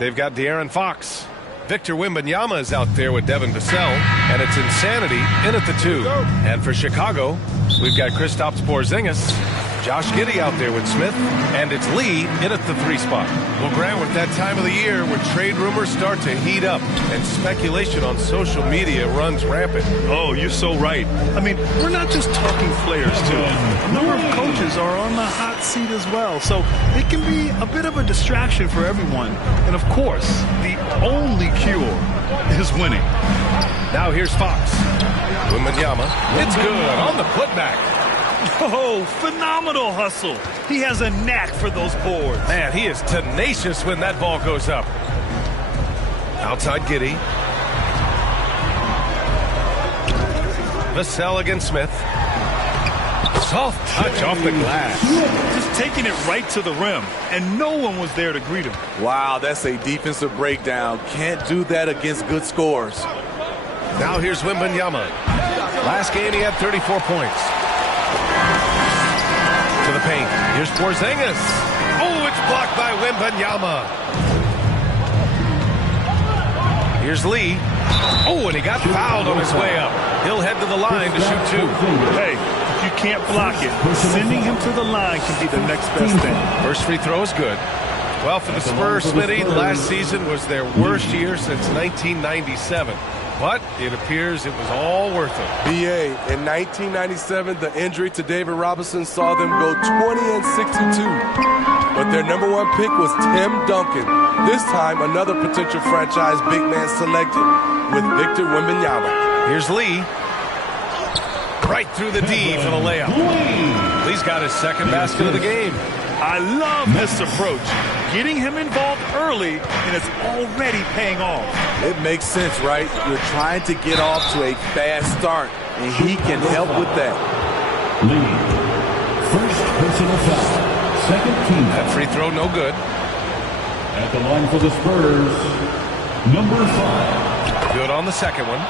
they've got De'Aaron Fox. Victor Wembanyama is out there with Devin Vassell, and it's Insanity in at the 2. And for Chicago, we've got Kristaps Porzingis, Josh Giddey out there with Smith, and it's Lee in at the 3 spot. Well, Grant, with that time of the year where trade rumors start to heat up and speculation on social media runs rampant. Oh, you're so right. I mean, we're not just talking players, too. A number of coaches are on the hot seat as well, so it can be a bit of a distraction for everyone. And, of course, the only cure is winning. Now here's Fox. Wembanyama. It's good on the putback. Oh, phenomenal hustle. He has a knack for those boards. Man, he is tenacious when that ball goes up. Outside Giddey. Vassell against Smith. Soft touch off the glass. Just taking it right to the rim, and no one was there to greet him. Wow, that's a defensive breakdown. Can't do that against good scores. Now here's Wembanyama. Last game he had 34 points. To the paint. Here's Porzingis. Oh, it's blocked by Wembanyama. Here's Lee. Oh, and he got fouled on his way up. He'll head to the line to shoot 2. Hey, if you can't block it, sending him to the line can be the next best thing. First free throw is good. Well, for the Spurs, Smitty, last season was their worst year since 1997. But it appears it was all worth it. BA, in 1997, the injury to David Robinson saw them go 20-62. But their number 1 pick was Tim Duncan. This time, another potential franchise big man selected with Victor Wembanyama. Here's Lee. Right through the D for the layup. Lee's got his second basket of the game. I love this approach. Getting him involved early, and it's already paying off. It makes sense, right? You're trying to get off to a fast start, and he can help with that. Lee, first personal foul, second team. That free throw no good. At the line for the Spurs, number 5. Good on the second one.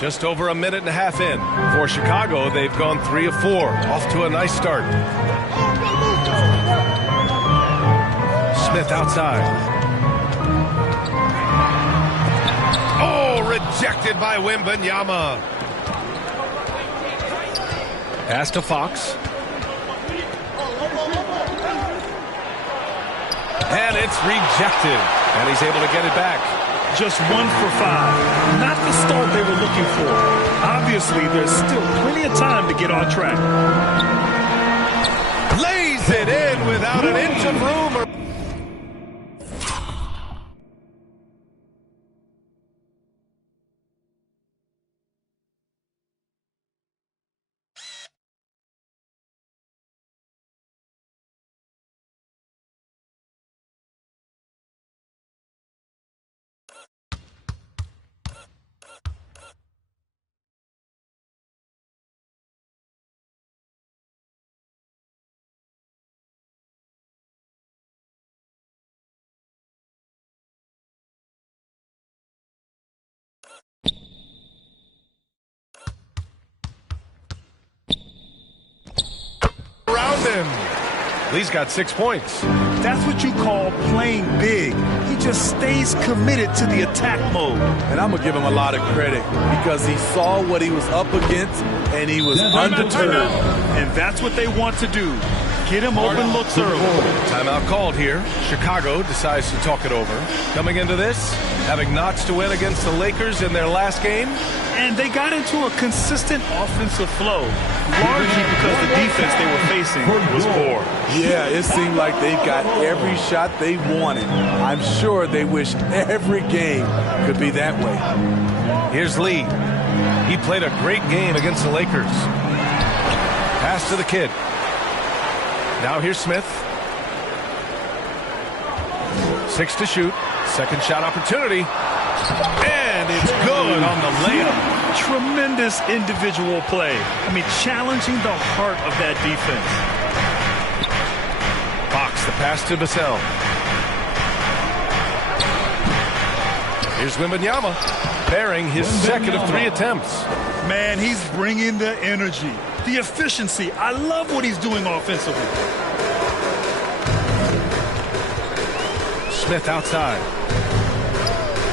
Just over a minute and a half in. For Chicago, they've gone 3 of 4. Off to a nice start. Smith outside. Oh, rejected by Wembanyama. Pass to Fox. And it's rejected. And he's able to get it back. Just 1 for 5. Not the start they were looking for. Obviously, there's still plenty of time to get on track. Lays it in without an inch of room. Around him. Lee's got 6 points. That's what you call playing big. He just stays committed to the attack mode. And I'm going to give him a lot of credit because he saw what he was up against and he was undeterred. And that's what they want to do. Get him open looks early. Timeout called here. Chicago decides to talk it over. Coming into this, having notched to win against the Lakers in their last game. And they got into a consistent offensive flow, largely because the defense they were facing was poor. Yeah, it seemed like they got every shot they wanted. I'm sure they wish every game could be that way. Here's Lee. He played a great game against the Lakers. Pass to the kid. Now here's Smith. 6 to shoot. Second shot opportunity. And it's good on the layup. Tremendous individual play. I mean, challenging the heart of that defense. Fox, the pass to Vassell. Here's Wembanyama, bearing his second of 3 attempts. Man, he's bringing the energy, the efficiency. I love what he's doing offensively. Smith outside.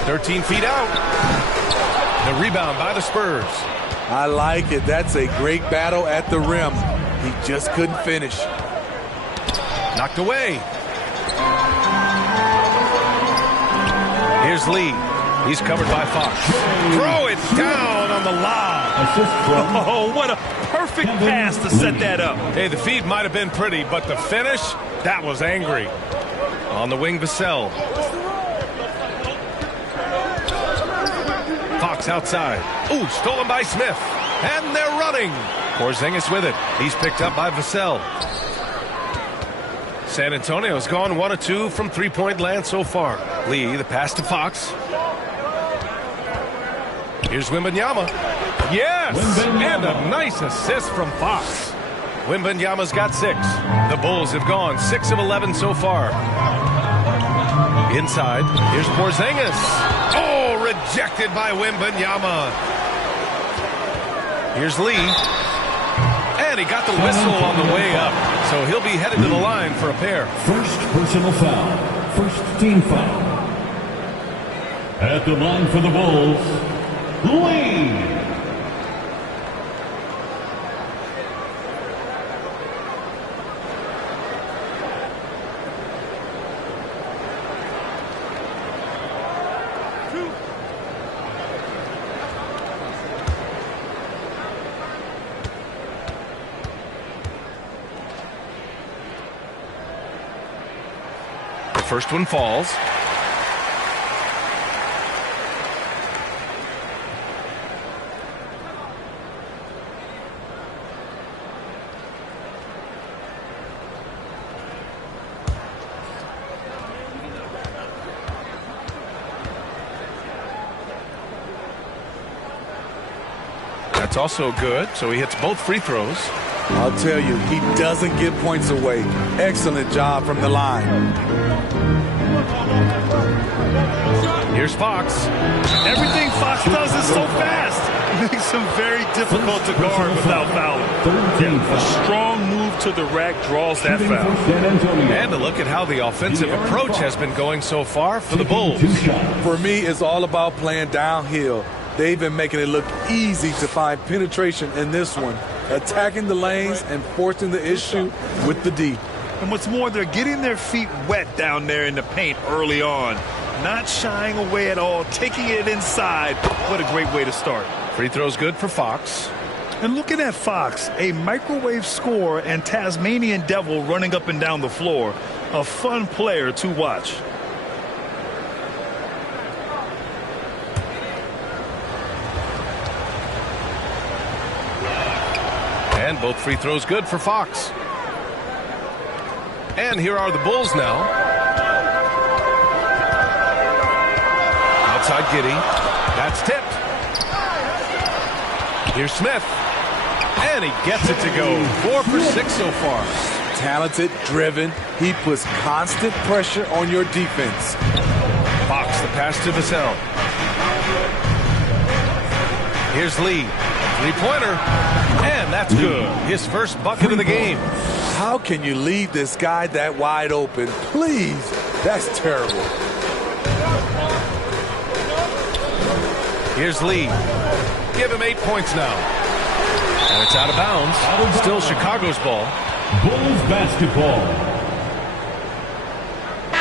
13 feet out. The rebound by the Spurs. I like it. That's a great battle at the rim. He just couldn't finish. Knocked away. Here's Lee. He's covered by Fox. Throw it down on the lob. Oh, what a perfect pass to set that up. Hey, the feed might have been pretty, but the finish, that was angry. On the wing, Vassell. Fox outside. Ooh, stolen by Smith. And they're running. Porzingis with it. He's picked up by Vassell. San Antonio's gone 1 of 2 from three-point land so far. Lee, the pass to Fox. Here's Wembanyama. Yes! And a nice assist from Fox. Wembanyama's got 6. The Bulls have gone 6 of 11 so far. Inside, here's Porzingis. Oh, rejected by Wembanyama. Here's Lee. And he got the whistle on the way up. So he'll be headed to the line for a pair. First personal foul. First team foul. At the line for the Bulls, Lee. First one falls. That's also good, so he hits both free throws. I'll tell you, he doesn't give points away. Excellent job from the line. Here's Fox. Everything Fox does is so fast. It makes him very difficult to guard without fouling. A strong move to the rack draws that foul. And to look at how the offensive approach has been going so far for the Bulls. For me, it's all about playing downhill. They've been making it look easy to find penetration in this one, attacking the lanes and forcing the issue with the D. And what's more, they're getting their feet wet down there in the paint early on. Not shying away at all, taking it inside. What a great way to start. Free throw's good for Fox. And looking at Fox, a microwave scorer and Tasmanian devil running up and down the floor. A fun player to watch. And both free throws good for Fox. And here are the Bulls now. Outside Giddey. That's tipped. Here's Smith. And he gets it to go. 4 for 6 so far. Talented, driven. He puts constant pressure on your defense. Fox, the pass to Vassell. Here's Lee. Three-pointer. And that's good. His first bucket of the game. How can you leave this guy that wide open? Please. That's terrible. Here's Lee. Give him 8 points now. And it's out of bounds. Still Chicago's ball. Bulls basketball.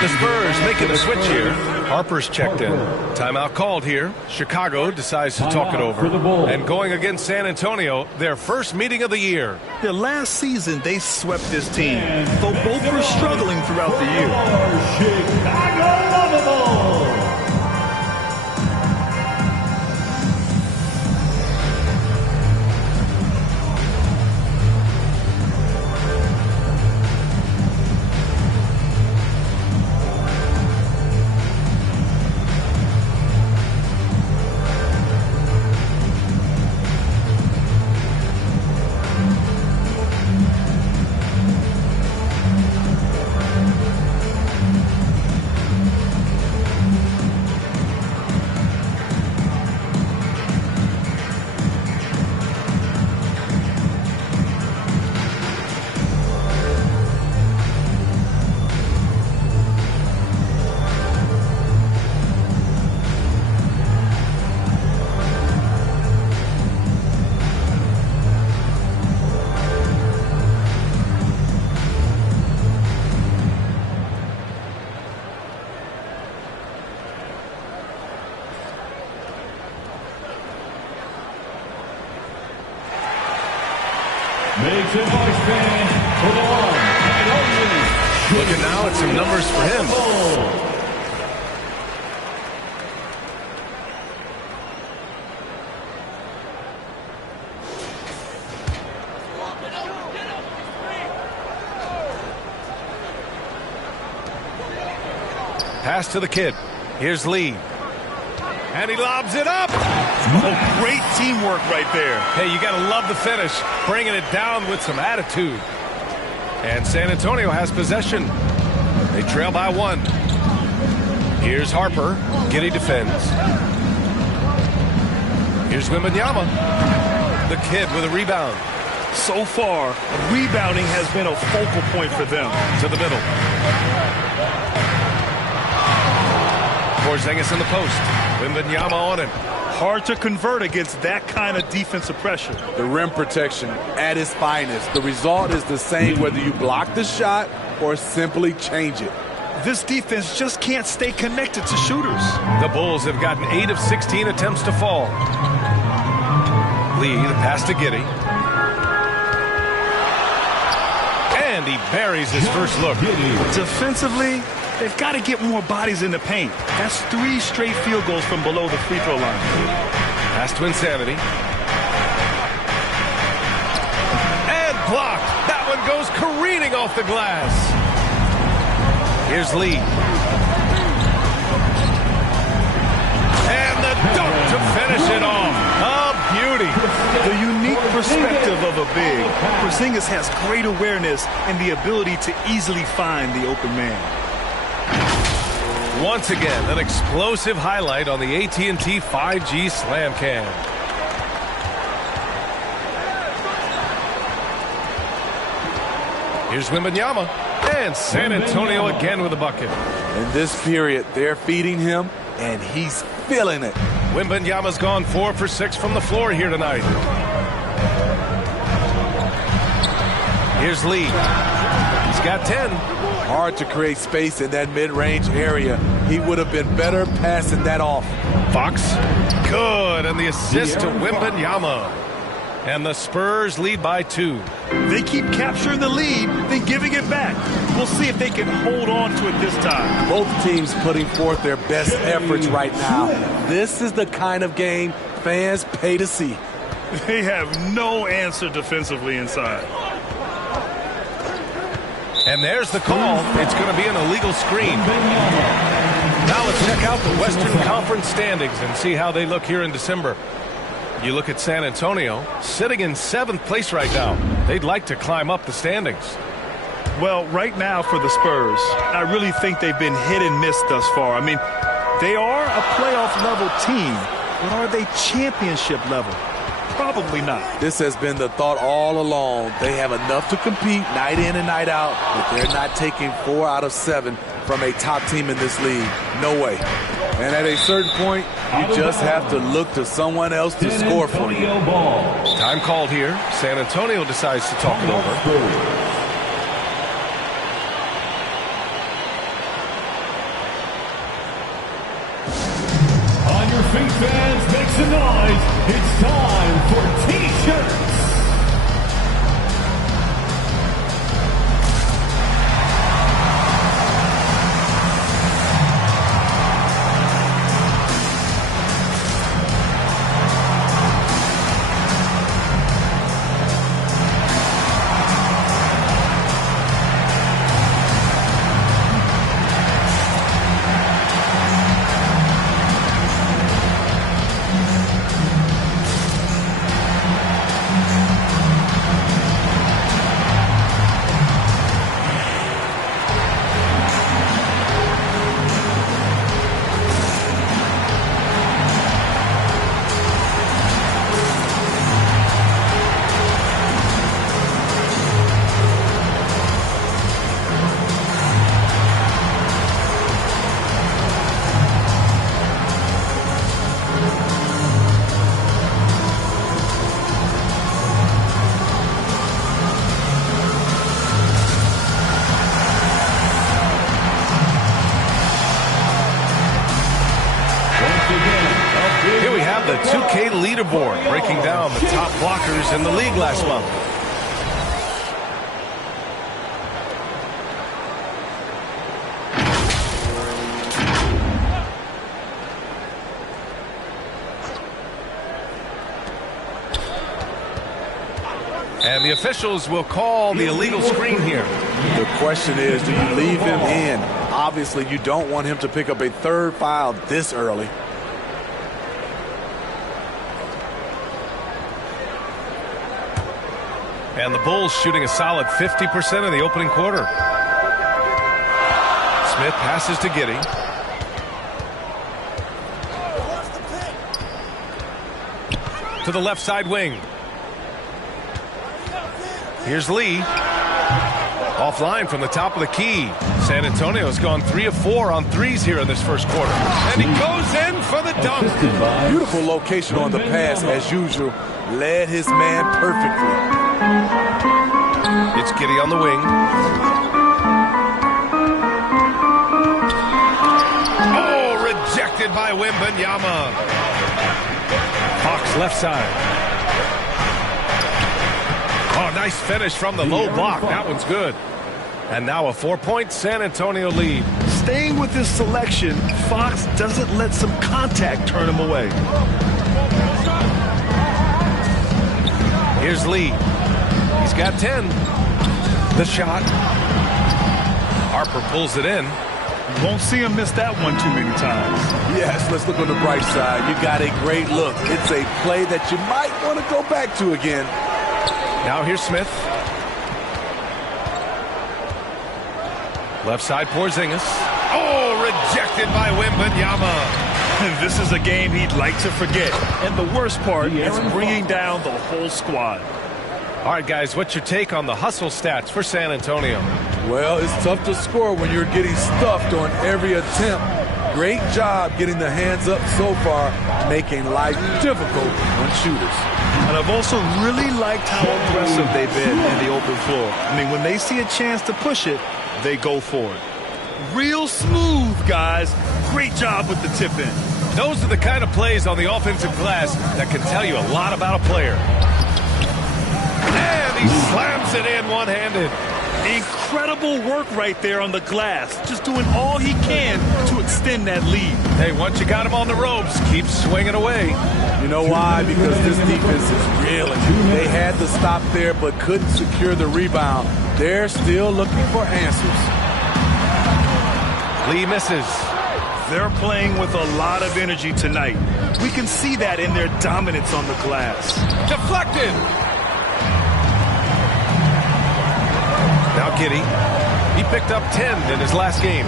The Spurs making a switch here. Harper's checked in. Timeout called here. Chicago decides to talk it over. And going against San Antonio, their first meeting of the year. Yeah, last season they swept this team, though both were struggling throughout the year. Chicago Lovable. Makes a noise stand for the one and only. Looking now at some numbers for him. Pass to the kid. Here's Lee. And he lobs it up. Oh, great teamwork right there. Hey, you got to love the finish. Bringing it down with some attitude. And San Antonio has possession. They trail by 1. Here's Harper. Giddey defends. Here's Wembanyama. The kid with a rebound. So far, rebounding has been a focal point for them. To the middle. Porzingis in the post. Wembanyama on it. Hard to convert against that kind of defensive pressure. The rim protection at its finest. The result is the same whether you block the shot or simply change it. This defense just can't stay connected to shooters. The Bulls have gotten 8 of 16 attempts to fall. Lee, the pass to Giddey. And he buries his first look. Defensively, they've got to get more bodies in the paint. That's 3 straight field goals from below the free throw line. Pass to Insanity. And blocked. That one goes careening off the glass. Here's Lee. And the dunk to finish it off. A beauty. The unique perspective of a big. Porzingis has great awareness and the ability to easily find the open man. Once again, an explosive highlight on the AT&T 5G Slam Cam. Here's Wembanyama. And San Antonio again with a bucket. In this period, they're feeding him, and he's feeling it. Wembanyama's gone 4 for 6 from the floor here tonight. Here's Lee. He's got 10. Hard to create space in that mid-range area. He would have been better passing that off. Fox. Good. And the assist to Wembanyama. And the Spurs lead by 2. They keep capturing the lead, then giving it back. We'll see if they can hold on to it this time. Both teams putting forth their best efforts right now. This is the kind of game fans pay to see. They have no answer defensively inside. And there's the call. It's going to be an illegal screen. Now let's check out the Western Conference standings and see how they look here in December. You look at San Antonio, sitting in 7th place right now. They'd like to climb up the standings. Well, right now for the Spurs, I really think they've been hit and miss thus far. I mean, they are a playoff-level team, but are they championship level? Probably not. This has been the thought all along. They have enough to compete night in and night out, but they're not taking 4 out of 7 from a top team in this league. No way. And at a certain point, you just have to look to someone else to score for you. Time called here. San Antonio decides to talk it over. On your feet, fans, make some noise. It's time for T-shirts. Here we have the 2K leaderboard breaking down the top blockers in the league last month. And the officials will call the illegal screen here. The question is, do you leave him in? Obviously, you don't want him to pick up a third foul this early. And the Bulls shooting a solid 50% in the opening quarter. Smith passes to Giddey. To the left side wing. Here's Lee. Offline from the top of the key. San Antonio's gone 3 of 4 on threes here in this first quarter. And he goes in for the dunk. Beautiful location on the pass as usual. Led his man perfectly. It's Giddey on the wing. Oh, rejected by Wembanyama. Fox left side. Oh, nice finish from the low block. That one's good. And now a 4-point San Antonio lead. Staying with this selection, Fox doesn't let some contact turn him away. Here's Lee. He's got 10. The shot. Harper pulls it in. You won't see him miss that one too many times. Yes, let's look on the bright side. You got a great look. It's a play that you might want to go back to again. Now here's Smith. Left side Porzingis. Oh, rejected by Wembanyama. This is a game he'd like to forget. And the worst part is bringing down the whole squad. All right, guys, what's your take on the hustle stats for San Antonio? Well, it's tough to score when you're getting stuffed on every attempt. Great job getting the hands up so far, making life difficult on shooters. And I've also really liked how aggressive they've been in the open floor. I mean, when they see a chance to push it, they go for it. Real smooth, guys. Great job with the tip in. Those are the kind of plays on the offensive glass that can tell you a lot about a player. And he slams it in one-handed. Incredible work right there on the glass. Just doing all he can to extend that lead. Hey, once you got him on the ropes, keep swinging away. You know why? Because this defense is reeling. They had the stop there but couldn't secure the rebound. They're still looking for answers. Lee misses. They're playing with a lot of energy tonight. We can see that in their dominance on the glass. Deflected. Now Giddey. He picked up 10 in his last game.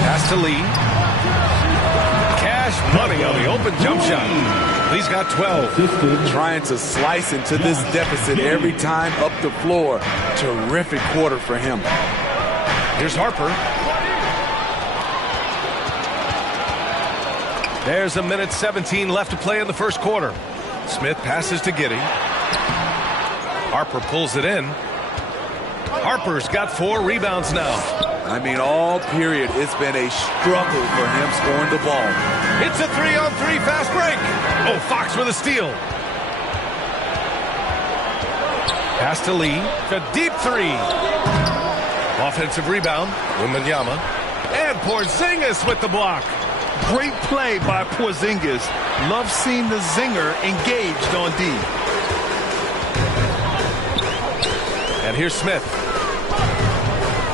Pass to Lee. Cash money on the open jump shot. Lee's got 12. Trying to slice into this deficit every time up the floor. Terrific quarter for him. Here's Harper. There's a minute 17 left to play in the first quarter. Smith passes to Giddey. Harper pulls it in. Harper's got 4 rebounds now. I mean, all period, it's been a struggle for him scoring the ball. It's a 3-on-3 fast break. Oh, Fox with a steal. Pass to Lee. A deep 3. Offensive rebound. Wembanyama. And Porzingis with the block. Great play by Porzingis. Love seeing the zinger engaged on D. And here's Smith.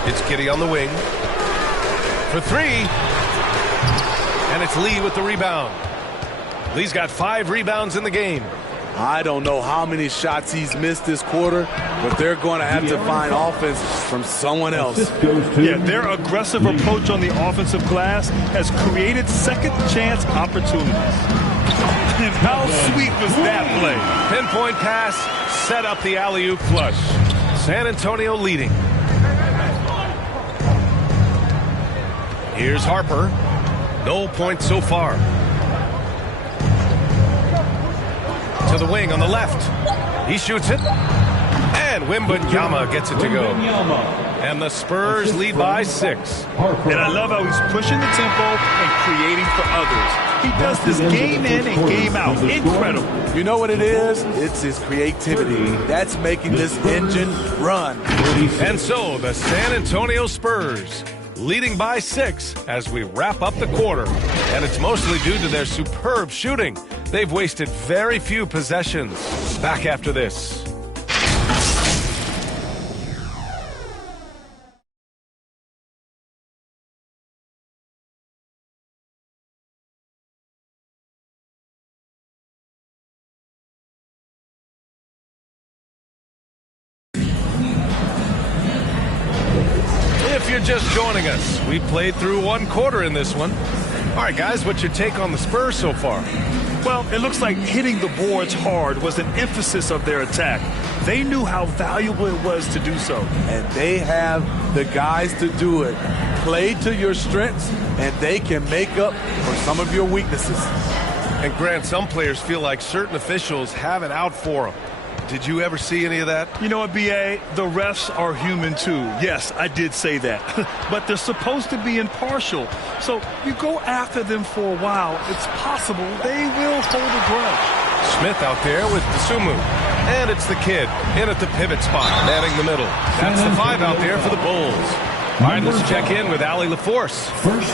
It's Giddey on the wing. For 3. And it's Lee with the rebound. Lee's got 5 rebounds in the game. I don't know how many shots he's missed this quarter, but they're going to have to find offense from someone else. Yeah, their aggressive approach on the offensive glass has created second chance opportunities. And how sweet was that play? Pinpoint pass, set up the alley-oop flush. San Antonio leading. Here's Harper. No points so far. To the wing on the left. He shoots it. And Wembanyama gets it to go. And the Spurs lead by 6. And I love how he's pushing the tempo and creating for others. He does this game in and game out. Incredible. You know what it is? It's his creativity. That's making this engine run. And so the San Antonio Spurs leading by 6 as we wrap up the quarter. And it's mostly due to their superb shooting. They've wasted very few possessions. Back after this. If you're just joining us, we played through one quarter in this one. All right, guys, what's your take on the Spurs so far? Well, it looks like hitting the boards hard was an emphasis of their attack. They knew how valuable it was to do so. And they have the guys to do it. Play to your strengths, and they can make up for some of your weaknesses. And Grant, some players feel like certain officials have it out for them. Did you ever see any of that? You know what, B.A.? The refs are human, too. Yes, I did say that. But they're supposed to be impartial. So you go after them for a while, it's possible they will hold a grudge. Smith out there with Dosunmu. And it's the kid in at the pivot spot, manning the middle. That's the 5 out there for the Bulls. All right, let's check in with Allie LaForce.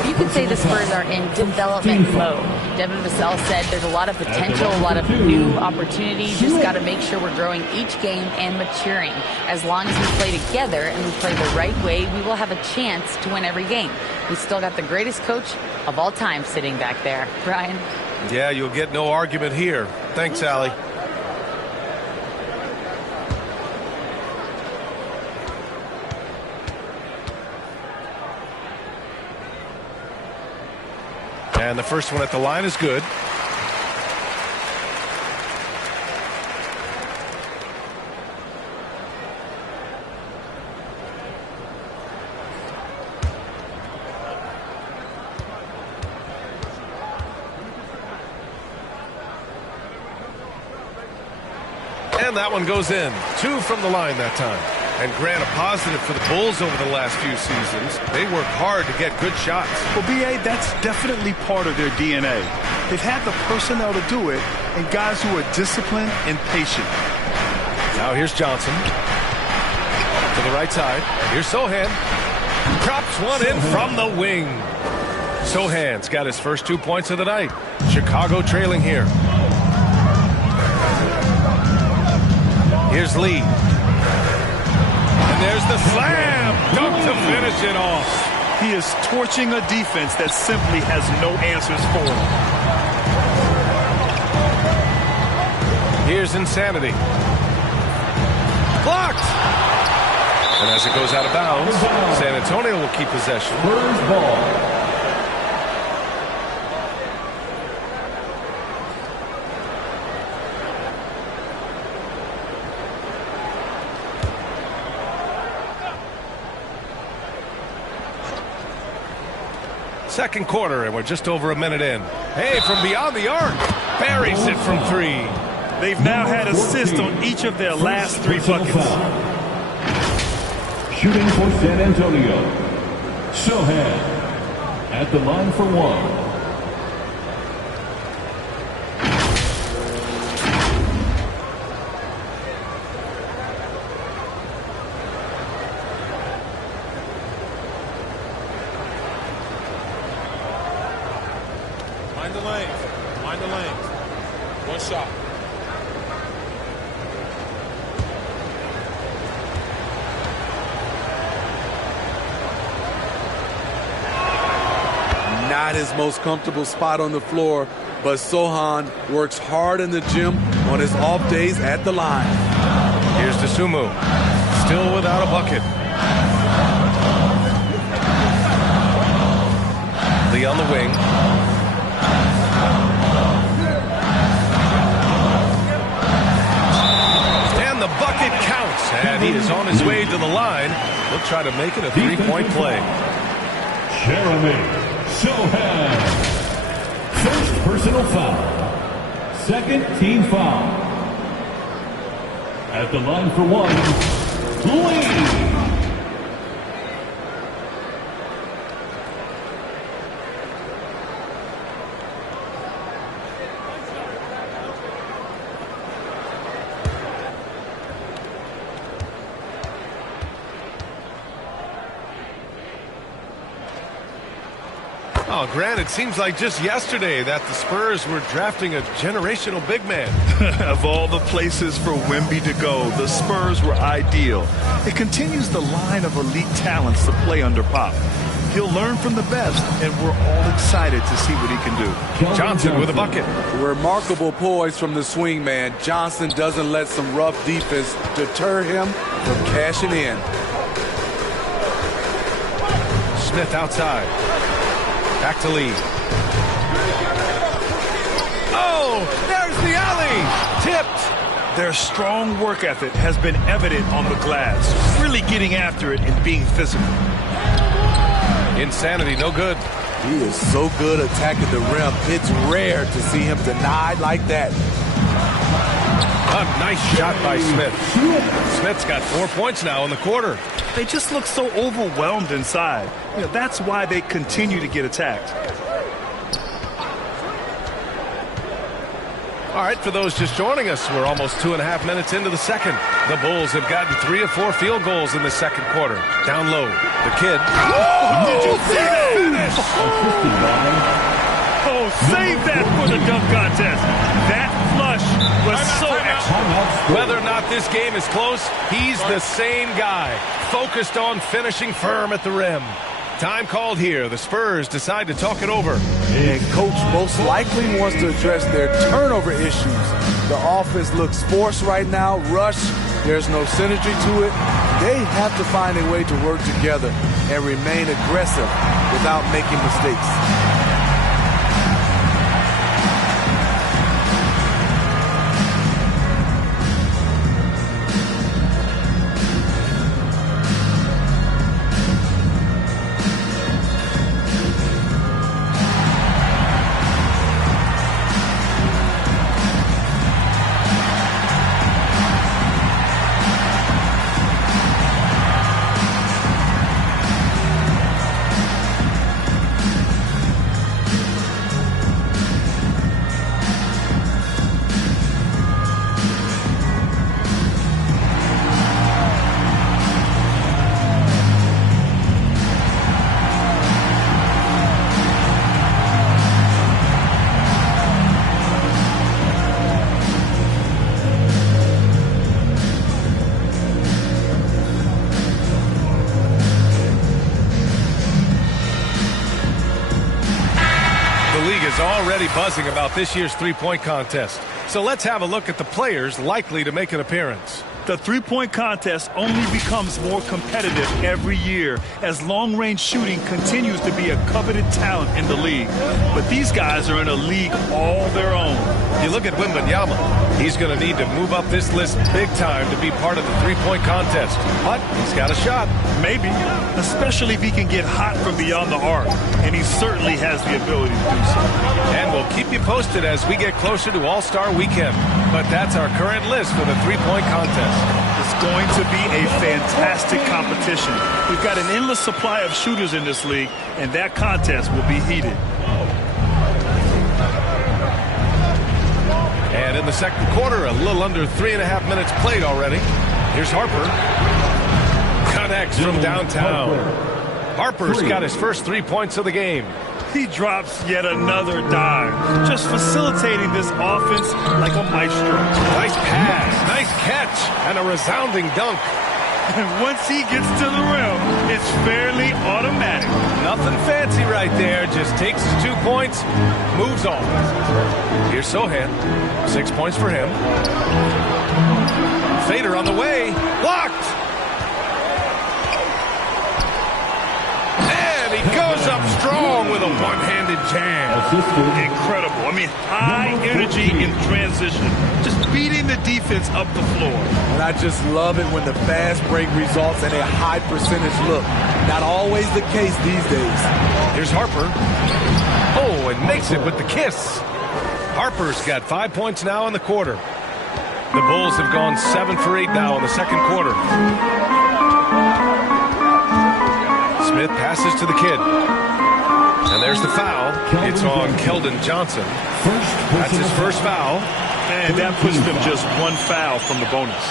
You could say the Spurs are in development mode. Devin Vassell said there's a lot of potential, a lot of new opportunities. Just got to make sure we're growing each game and maturing. As long as we play together and we play the right way, we will have a chance to win every game. We still got the greatest coach of all time sitting back there. Brian? Yeah, you'll get no argument here. Thanks, Allie. And the first one at the line is good. And that one goes in. 2 from the line that time. And Grant, a positive for the Bulls over the last few seasons. They work hard to get good shots. Well, B.A., that's definitely part of their DNA. They've had the personnel to do it and guys who are disciplined and patient. Now here's Johnson. To the right side. Here's Sohan. Drops one in from the wing. Sohan's got his first 2 points of the night. Chicago trailing here. Here's Lee. There's the slam dunk to finish it off. He is torching a defense that simply has no answers for him. Here's Insanity. Blocked. And as it goes out of bounds, San Antonio will keep possession. Spurs ball. Second quarter, and we're just over a minute in. Hey, from beyond the arc, buries it from 3. They've now had assists on each of their last 3 buckets. Shooting for San Antonio, Sohan at the line for 1. Mind the lanes. One shot. Not his most comfortable spot on the floor, but Sohan works hard in the gym on his off days at the line. Here's Dosunmu, still without a bucket. Lee on the wing. And the bucket counts, and he is on his way to the line. He'll try to make it a 3-point play. Jeremy Sohan. First personal foul. Second team foul. At the line for 1, Lee. Now, Grant, it seems like just yesterday that the Spurs were drafting a generational big man. Of all the places for Wemby to go, the Spurs were ideal. It continues the line of elite talents to play under Pop. He'll learn from the best, and we're all excited to see what he can do. Johnson with a bucket. Remarkable poise from the swing man. Johnson doesn't let some rough defense deter him from cashing in. Smith outside. Back to Lee. Oh, there's the alley. Tipped. Their strong work ethic has been evident on the glass, really getting after it and being physical. Insanity, no good. He is so good attacking the rim. It's rare to see him denied like that. A nice shot by Smith. Smith's got 4 points now in the quarter. They just look so overwhelmed inside. That's why they continue to get attacked. All right, for those just joining us, we're almost 2.5 minutes into the second. The Bulls have gotten 3 of 4 field goals in the second quarter. Down low, the kid. Oh, did you see that finish? Oh, save that for the dunk contest. That flush was so extra. Whether or not this game is close, he's the same guy, focused on finishing firm at the rim. Time called here. The Spurs decide to talk it over. And coach most likely wants to address their turnover issues. The offense looks forced right now, rush. There's no synergy to it. They have to find a way to work together and remain aggressive without making mistakes. Already buzzing about this year's three-point contest. So let's have a look at the players likely to make an appearance. The three-point contest only becomes more competitive every year as long-range shooting continues to be a coveted talent in the league. But these guys are in a league all their own. You look at Wembanyama. He's going to need to move up this list big time to be part of the three-point contest. But he's got a shot. Maybe, especially if he can get hot from beyond the arc. And he certainly has the ability to do so. And we'll keep you posted as we get closer to All-Star Weekend. But that's our current list for the three-point contest. It's going to be a fantastic competition. We've got an endless supply of shooters in this league, and that contest will be heated. And in the second quarter, a little under 3.5 minutes played already. Here's Harper. Connects from downtown. Harper's got his first 3 points of the game. He drops yet another dime, just facilitating this offense like a maestro. Nice pass, nice catch, and a resounding dunk. And once he gets to the rim, it's fairly automatic. Nothing fancy right there, just takes his 2 points, moves on. Here's Sohan, 6 points for him. Fader on the way, blocked! Goes up strong with a one-handed jam. Incredible. I mean, high energy in transition. Just beating the defense up the floor. And I just love it when the fast break results in a high percentage look. Not always the case these days. Here's Harper. Oh, and makes it with the kiss. Harper's got 5 points now in the quarter. The Bulls have gone 7 for 8 now in the second quarter. Smith passes to the kid. And there's the foul. It's on Keldon Johnson. That's his first foul. And that puts them just one foul from the bonus.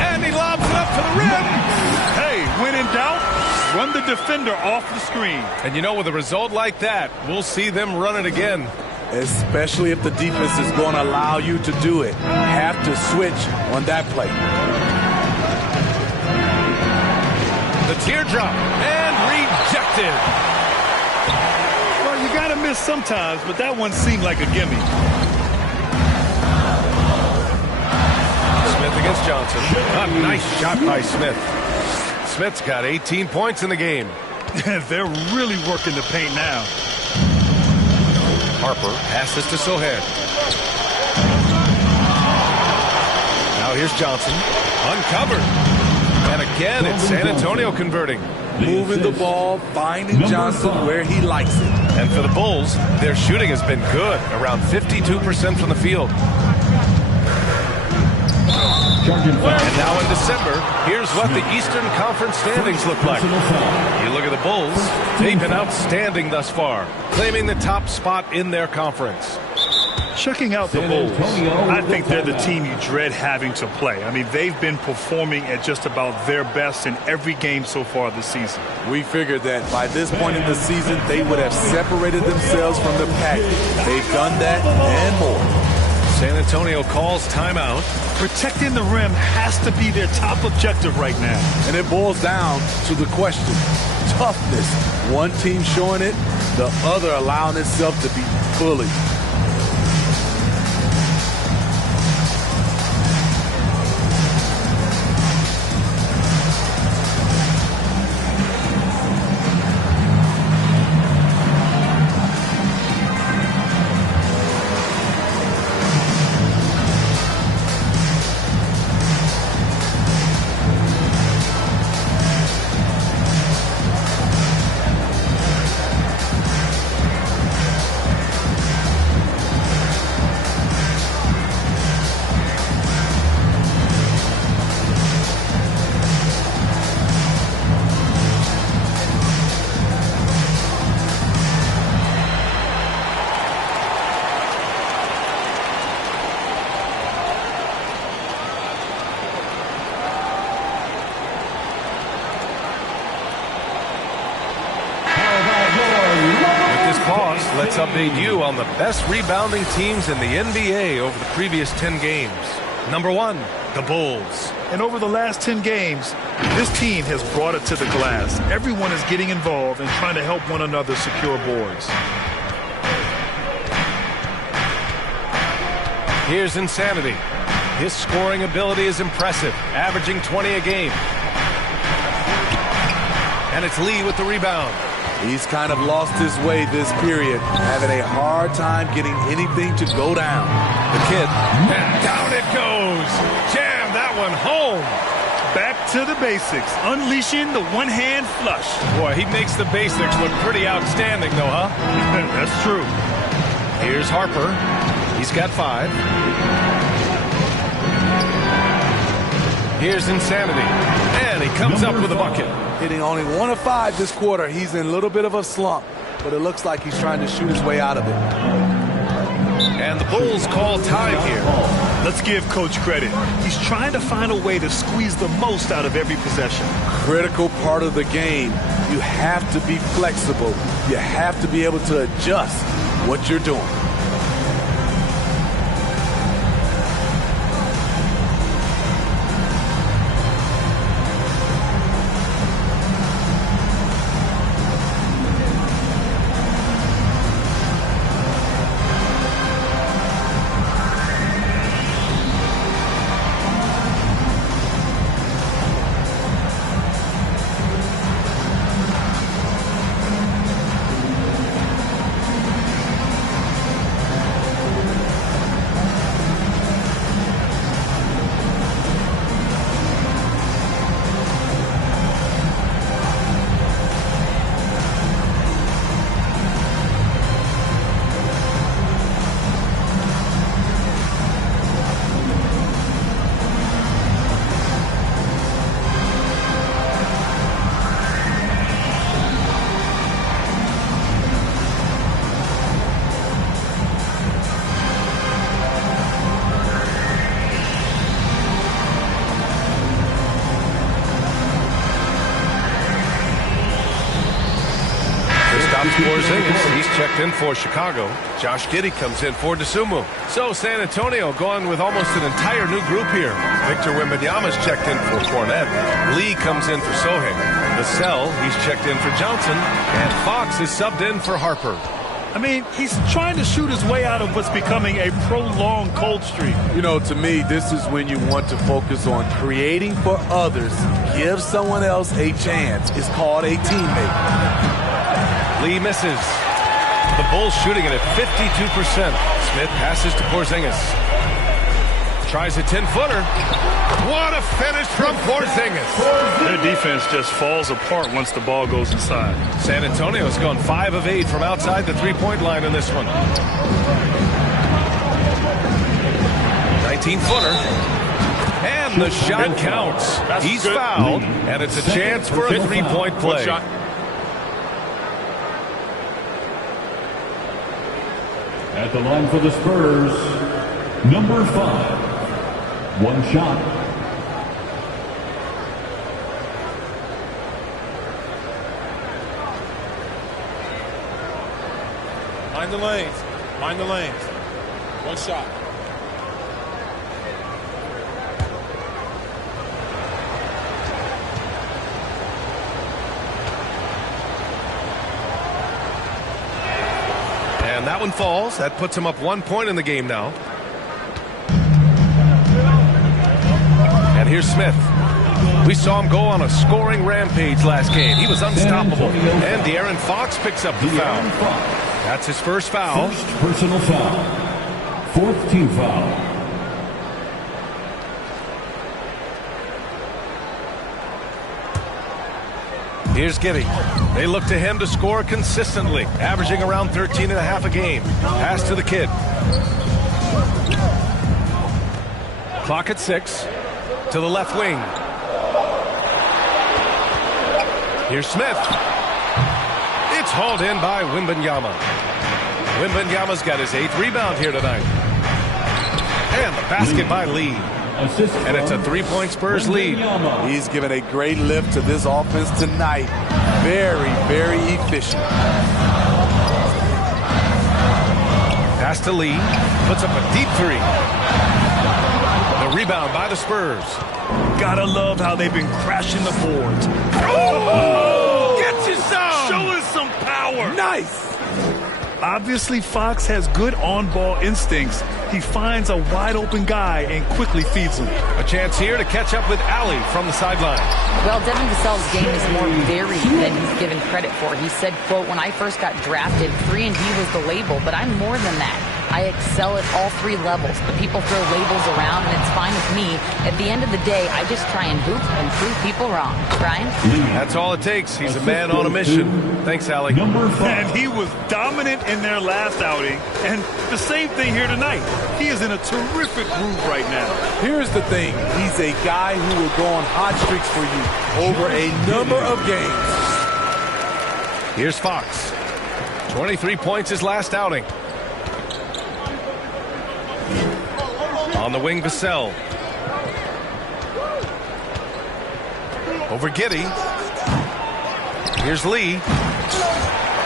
And he lobs it up to the rim. Hey, when in doubt, run the defender off the screen. And you know, with a result like that, we'll see them run it again. Especially if the defense is going to allow you to do it. Have to switch on that play. The teardrop and rejected. Well, you got to miss sometimes, but that one seemed like a gimme. Smith against Johnson. A nice shot by Smith. Smith's got 18 points in the game. They're really working the paint now. Harper passes to Soher. Now here's Johnson. Uncovered. And again, it's San Antonio converting. Moving the ball, finding Johnson where he likes it. And for the Bulls, their shooting has been good, around 52% from the field. And now in December, here's what the Eastern Conference standings look like. You look at the Bulls, they've been outstanding thus far, claiming the top spot in their conference. Checking out the Bulls, I think they're the team you dread having to play. I mean, they've been performing at just about their best in every game so far this season. We figured that by this point in the season, they would have separated themselves from the pack. They've done that and more. San Antonio calls timeout. Protecting the rim has to be their top objective right now. And it boils down to the question. Toughness. One team showing it, the other allowing itself to be bullied. Let's update you on the best rebounding teams in the NBA over the previous 10 games. Number 1, the Bulls. And over the last 10 games, this team has brought it to the glass. Everyone is getting involved and trying to help one another secure boards. Here's Insanity. His scoring ability is impressive, averaging 20 a game. And it's Lee with the rebound. He's kind of lost his way this period, having a hard time getting anything to go down. The kid, and down it goes. Jam that one home. Back to the basics, unleashing the one-hand flush. Boy, he makes the basics look pretty outstanding, though, huh? That's true. Here's Harper. He's got 5. Here's Insanity. And he comes up with a bucket. Hitting only 1 of 5 this quarter. He's in a little bit of a slump, but it looks like he's trying to shoot his way out of it. And the Bulls call time here. Let's give Coach credit. He's trying to find a way to squeeze the most out of every possession. Critical part of the game. You have to be flexible. You have to be able to adjust what you're doing. Porzingis, he's checked in for Chicago. Josh Giddey comes in for DeSumo. So San Antonio going with almost an entire new group here. Victor Wembanyama's checked in for Fournette. Lee comes in for Sohei. Vassell, he's checked in for Johnson. And Fox is subbed in for Harper. I mean, he's trying to shoot his way out of what's becoming a prolonged cold streak. You know, to me, this is when you want to focus on creating for others. Give someone else a chance. It's called a teammate. Lee misses. The Bulls shooting it at 52%. Smith passes to Porzingis. Tries a 10-footer. What a finish from Porzingis. Their defense just falls apart once the ball goes inside. San Antonio's gone 5 of 8 from outside the three-point line in this one. 19-footer. And the shot counts. He's fouled, and it's a chance for a three-point play. At the line for the Spurs, number 5. One shot. Mind the lanes. Mind the lanes. One shot. And that one falls. That puts him up 1 point in the game now. And here's Smith. We saw him go on a scoring rampage last game. He was unstoppable. And De'Aaron Fox picks up the foul. That's his first foul. First personal foul. Fourth team foul. Here's Giddey. They look to him to score consistently, averaging around 13.5 a game. Pass to the kid. Clock at 6. To the left wing. Here's Smith. It's hauled in by Wembanyama. Wembanyama's got his 8th rebound here tonight. And the basket by Lee. And it's a 3-point Spurs lead. He's given a great lift to this offense tonight. Very, very efficient. Pass to Lee. Puts up a deep 3. The rebound by the Spurs. Gotta love how they've been crashing the boards. Oh! Get you some! Show us some power. Nice. Obviously, Fox has good on-ball instincts. He finds a wide-open guy and quickly feeds him. A chance here to catch up with Allie from the sideline. Well, Devin Vassell's game is more varied than he's given credit for. He said, quote, when I first got drafted, 3-and-D was the label, but I'm more than that. I excel at all 3 levels, but people throw labels around, and it's fine with me. At the end of the day, I just try and hoop and prove people wrong. Brian? That's all it takes. He's a man on a mission. Thanks, Allie. Number 5. And he was dominant in their last outing, and the same thing here tonight. He is in a terrific groove right now. Here's the thing. He's a guy who will go on hot streaks for you over a number of games. Here's Fox. 23 points his last outing. On the wing, Vassell. Over Giddey. Here's Lee.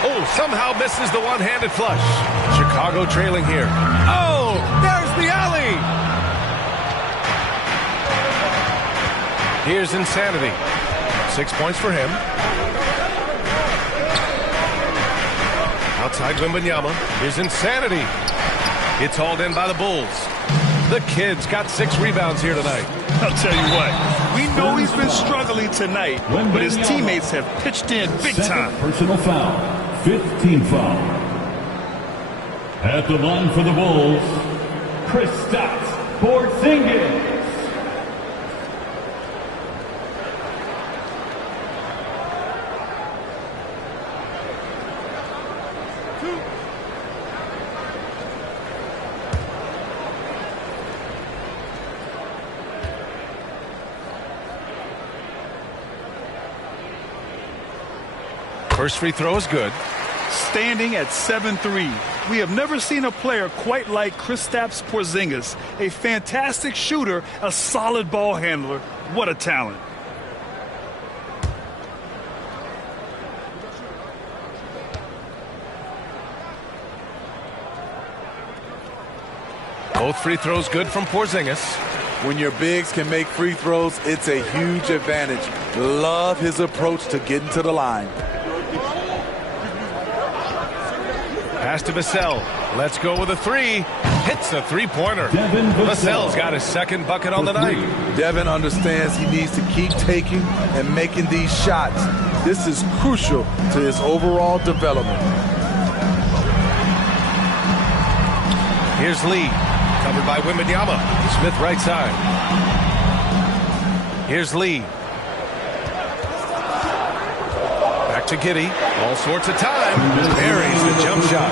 Oh, somehow misses the one-handed flush. Chicago trailing here. Oh, there's the alley. Here's Insanity. 6 points for him. Outside Wembanyama. Here's Insanity. It's hauled in by the Bulls. The kid's got 6 rebounds here tonight. I'll tell you what, we know he's been struggling tonight, but his teammates have pitched in big time. Personal foul. 5th team foul. At the line for the Bulls, Kristaps Porzingis. First free throw is good. Standing at 7-3, we have never seen a player quite like Kristaps Porzingis. A fantastic shooter, a solid ball handler. What a talent. Both free throws good from Porzingis. When your bigs can make free throws, it's a huge advantage. Love his approach to getting to the line. Pass to Vassell. Let's go with a three. Hits the three-pointer. Vassell's got his second bucket on the night. Devin understands he needs to keep taking and making these shots. This is crucial to his overall development. Here's Lee, covered by Wembanyama. Smith right side. Here's Lee. Back to Giddey. All sorts of time. Buries the jump shot.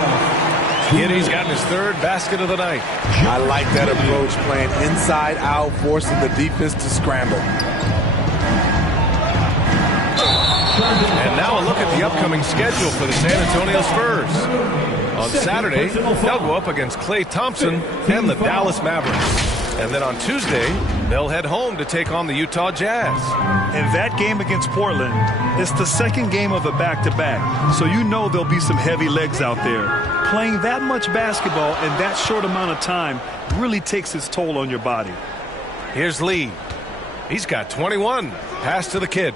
Giddey's gotten his third basket of the night. I like that approach, playing inside out, forcing the defense to scramble. And now a look at the upcoming schedule for the San Antonio Spurs. On Saturday, they'll go up against Klay Thompson and the Dallas Mavericks. And then on Tuesday, they'll head home to take on the Utah Jazz. And that game against Portland, it's the second game of a back-to-back. So you know there'll be some heavy legs out there. Playing that much basketball in that short amount of time really takes its toll on your body. Here's Lee. He's got 21. Pass to the kid.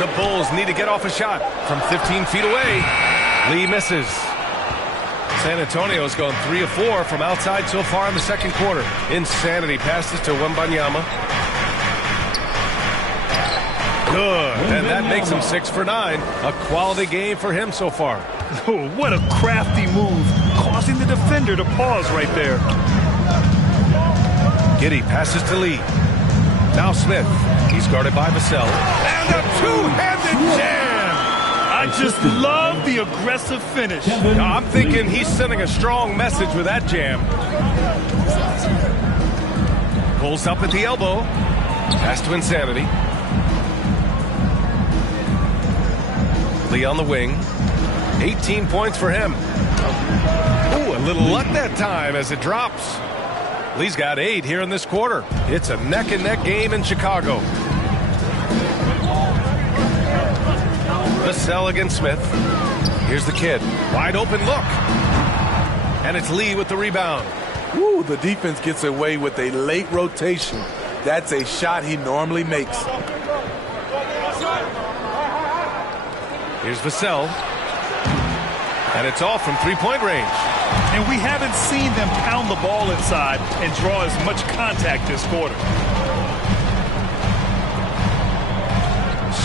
The Bulls need to get off a shot from 15 feet away. Lee misses. San Antonio's gone 3 of 4 from outside so far in the second quarter. Insanity passes to Wembanyama. Good, and that makes him 6 for 9. A quality game for him so far. Oh, what a crafty move, causing the defender to pause right there. Giddey passes to Lee. Now Smith. He's guarded by Vassell. And a two-handed jam! I just love the aggressive finish. I'm thinking he's sending a strong message with that jam. Pulls up at the elbow. Pass to Insanity. Lee on the wing. 18 points for him. Ooh, a little luck that time as it drops. Lee's got 8 here in this quarter. It's a neck-and-neck game in Chicago. Vassell against Smith. Here's the kid. Wide open look. And it's Lee with the rebound. Woo, the defense gets away with a late rotation. That's a shot he normally makes. Here's Vassell. And it's off from three-point range. And we haven't seen them pound the ball inside and draw as much contact this quarter.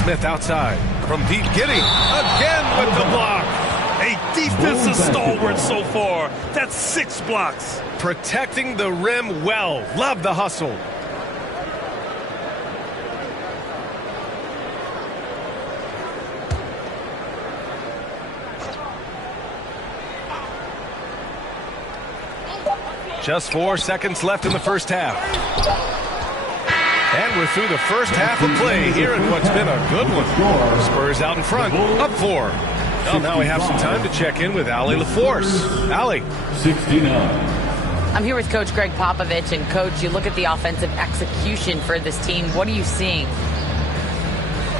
Smith outside. From deep, Giddey. Again with the block. A defensive stalwart so far. That's 6 blocks. Protecting the rim well. Love the hustle. Just 4 seconds left in the first half. And we're through the first half of play here in what's been a good one. Spurs out in front, up 4. Well, now we have some time to check in with Allie LaForce. Allie. 69. I'm here with Coach Greg Popovich. And, Coach, you look at the offensive execution for this team. What are you seeing?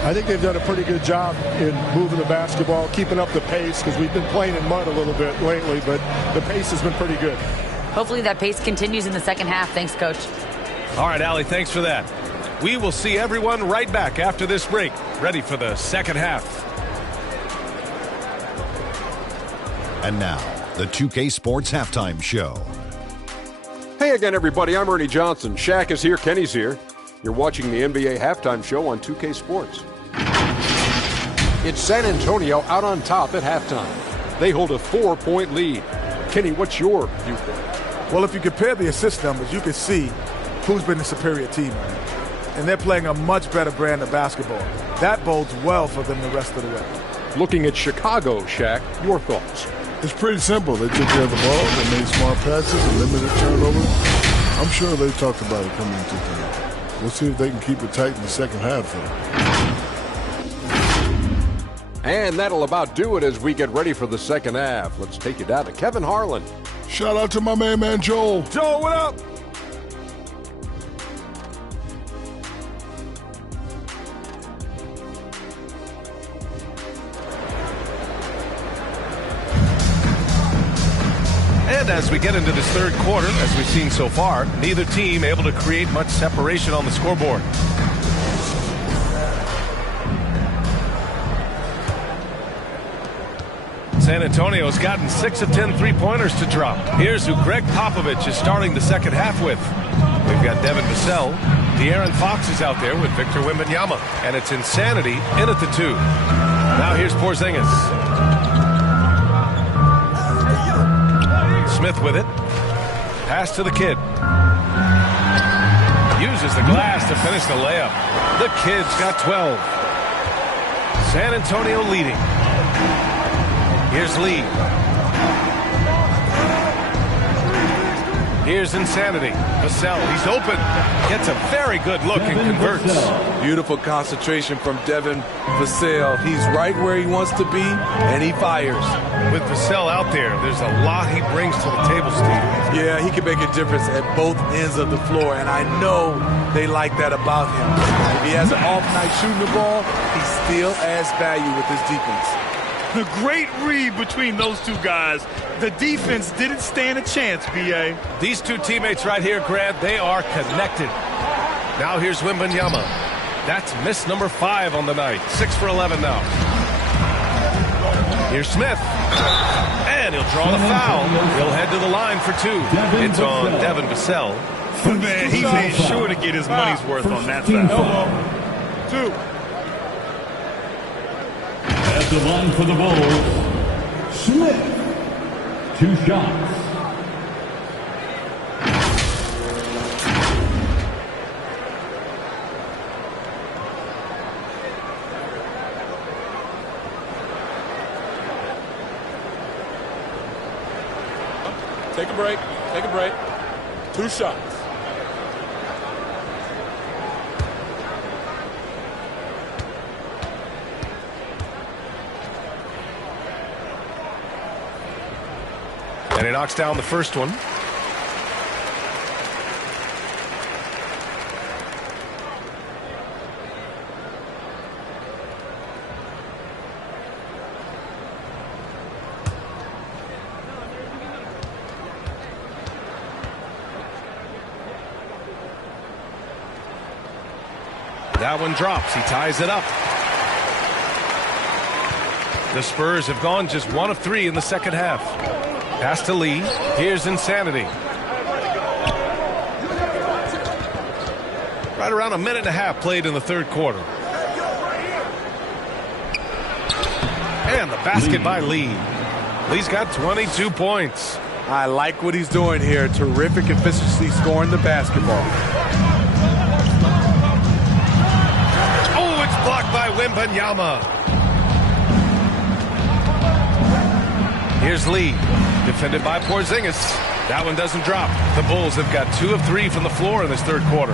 I think they've done a pretty good job in moving the basketball, keeping up the pace, because we've been playing in mud a little bit lately, but the pace has been pretty good. Hopefully that pace continues in the second half. Thanks, Coach. All right, Allie, thanks for that. We will see everyone right back after this break, ready for the second half. And now, the 2K Sports Halftime Show. Hey again, everybody. I'm Ernie Johnson. Shaq is here. Kenny's here. You're watching the NBA Halftime Show on 2K Sports. It's San Antonio out on top at halftime. They hold a 4-point lead. Kenny, what's your viewpoint? Well, if you compare the assist numbers, you can see who's been the superior team. And they're playing a much better brand of basketball. That bodes well for them the rest of the way. Looking at Chicago, Shaq, your thoughts? It's pretty simple. They took care of the ball. They made smart passes and limited turnovers. I'm sure they talked about it coming into tonight. We'll see if they can keep it tight in the second half, though. And that'll about do it as we get ready for the second half. Let's take you down to Kevin Harlan. Shout out to my man Joel. Joel, what up? And as we get into this third quarter, as we've seen so far, neither team able to create much separation on the scoreboard. San Antonio's gotten 6 of 10 three-pointers to drop. Here's who Greg Popovich is starting the second half with. We've got Devin Vassell. De'Aaron Fox is out there with Victor Wembanyama. And it's Insanity in at the 2. Now here's Porzingis. Smith with it. Pass to the kid. Uses the glass to finish the layup. The kid's got 12. San Antonio leading. Here's Lee. Here's Insanity. Vassell, he's open. Gets a very good look and converts. Beautiful concentration from Devin Vassell. He's right where he wants to be, and he fires. With Vassell out there, there's a lot he brings to the table, Steve. Yeah, he can make a difference at both ends of the floor, and I know they like that about him. If he has an off night shooting the ball, he still adds value with his defense. The great read between those two guys. The defense didn't stand a chance, B.A. These two teammates right here, Grant, they are connected. Now here's Wembanyama. That's miss number 5 on the night. 6 for 11 now. Here's Smith. And he'll draw the foul. He'll head to the line for 2. It's on Devin Vassell. Man, he made sure to get his money's worth on that foul. 2. At the line for the Bulls, Smith. 2 shots. Take a break. Take a break. 2 shots. And he knocks down the first one. That one drops. He ties it up. The Spurs have gone just 1 of 3 in the second half. Pass to Lee. Here's Insanity. Right around a minute and a half played in the third quarter. And the basket by Lee. Lee's got 22 points. I like what he's doing here. Terrific efficiency scoring the basketball. Oh, it's blocked by Wembanyama. Here's Lee. Defended by Porzingis. That one doesn't drop. The Bulls have got 2 of 3 from the floor in this third quarter.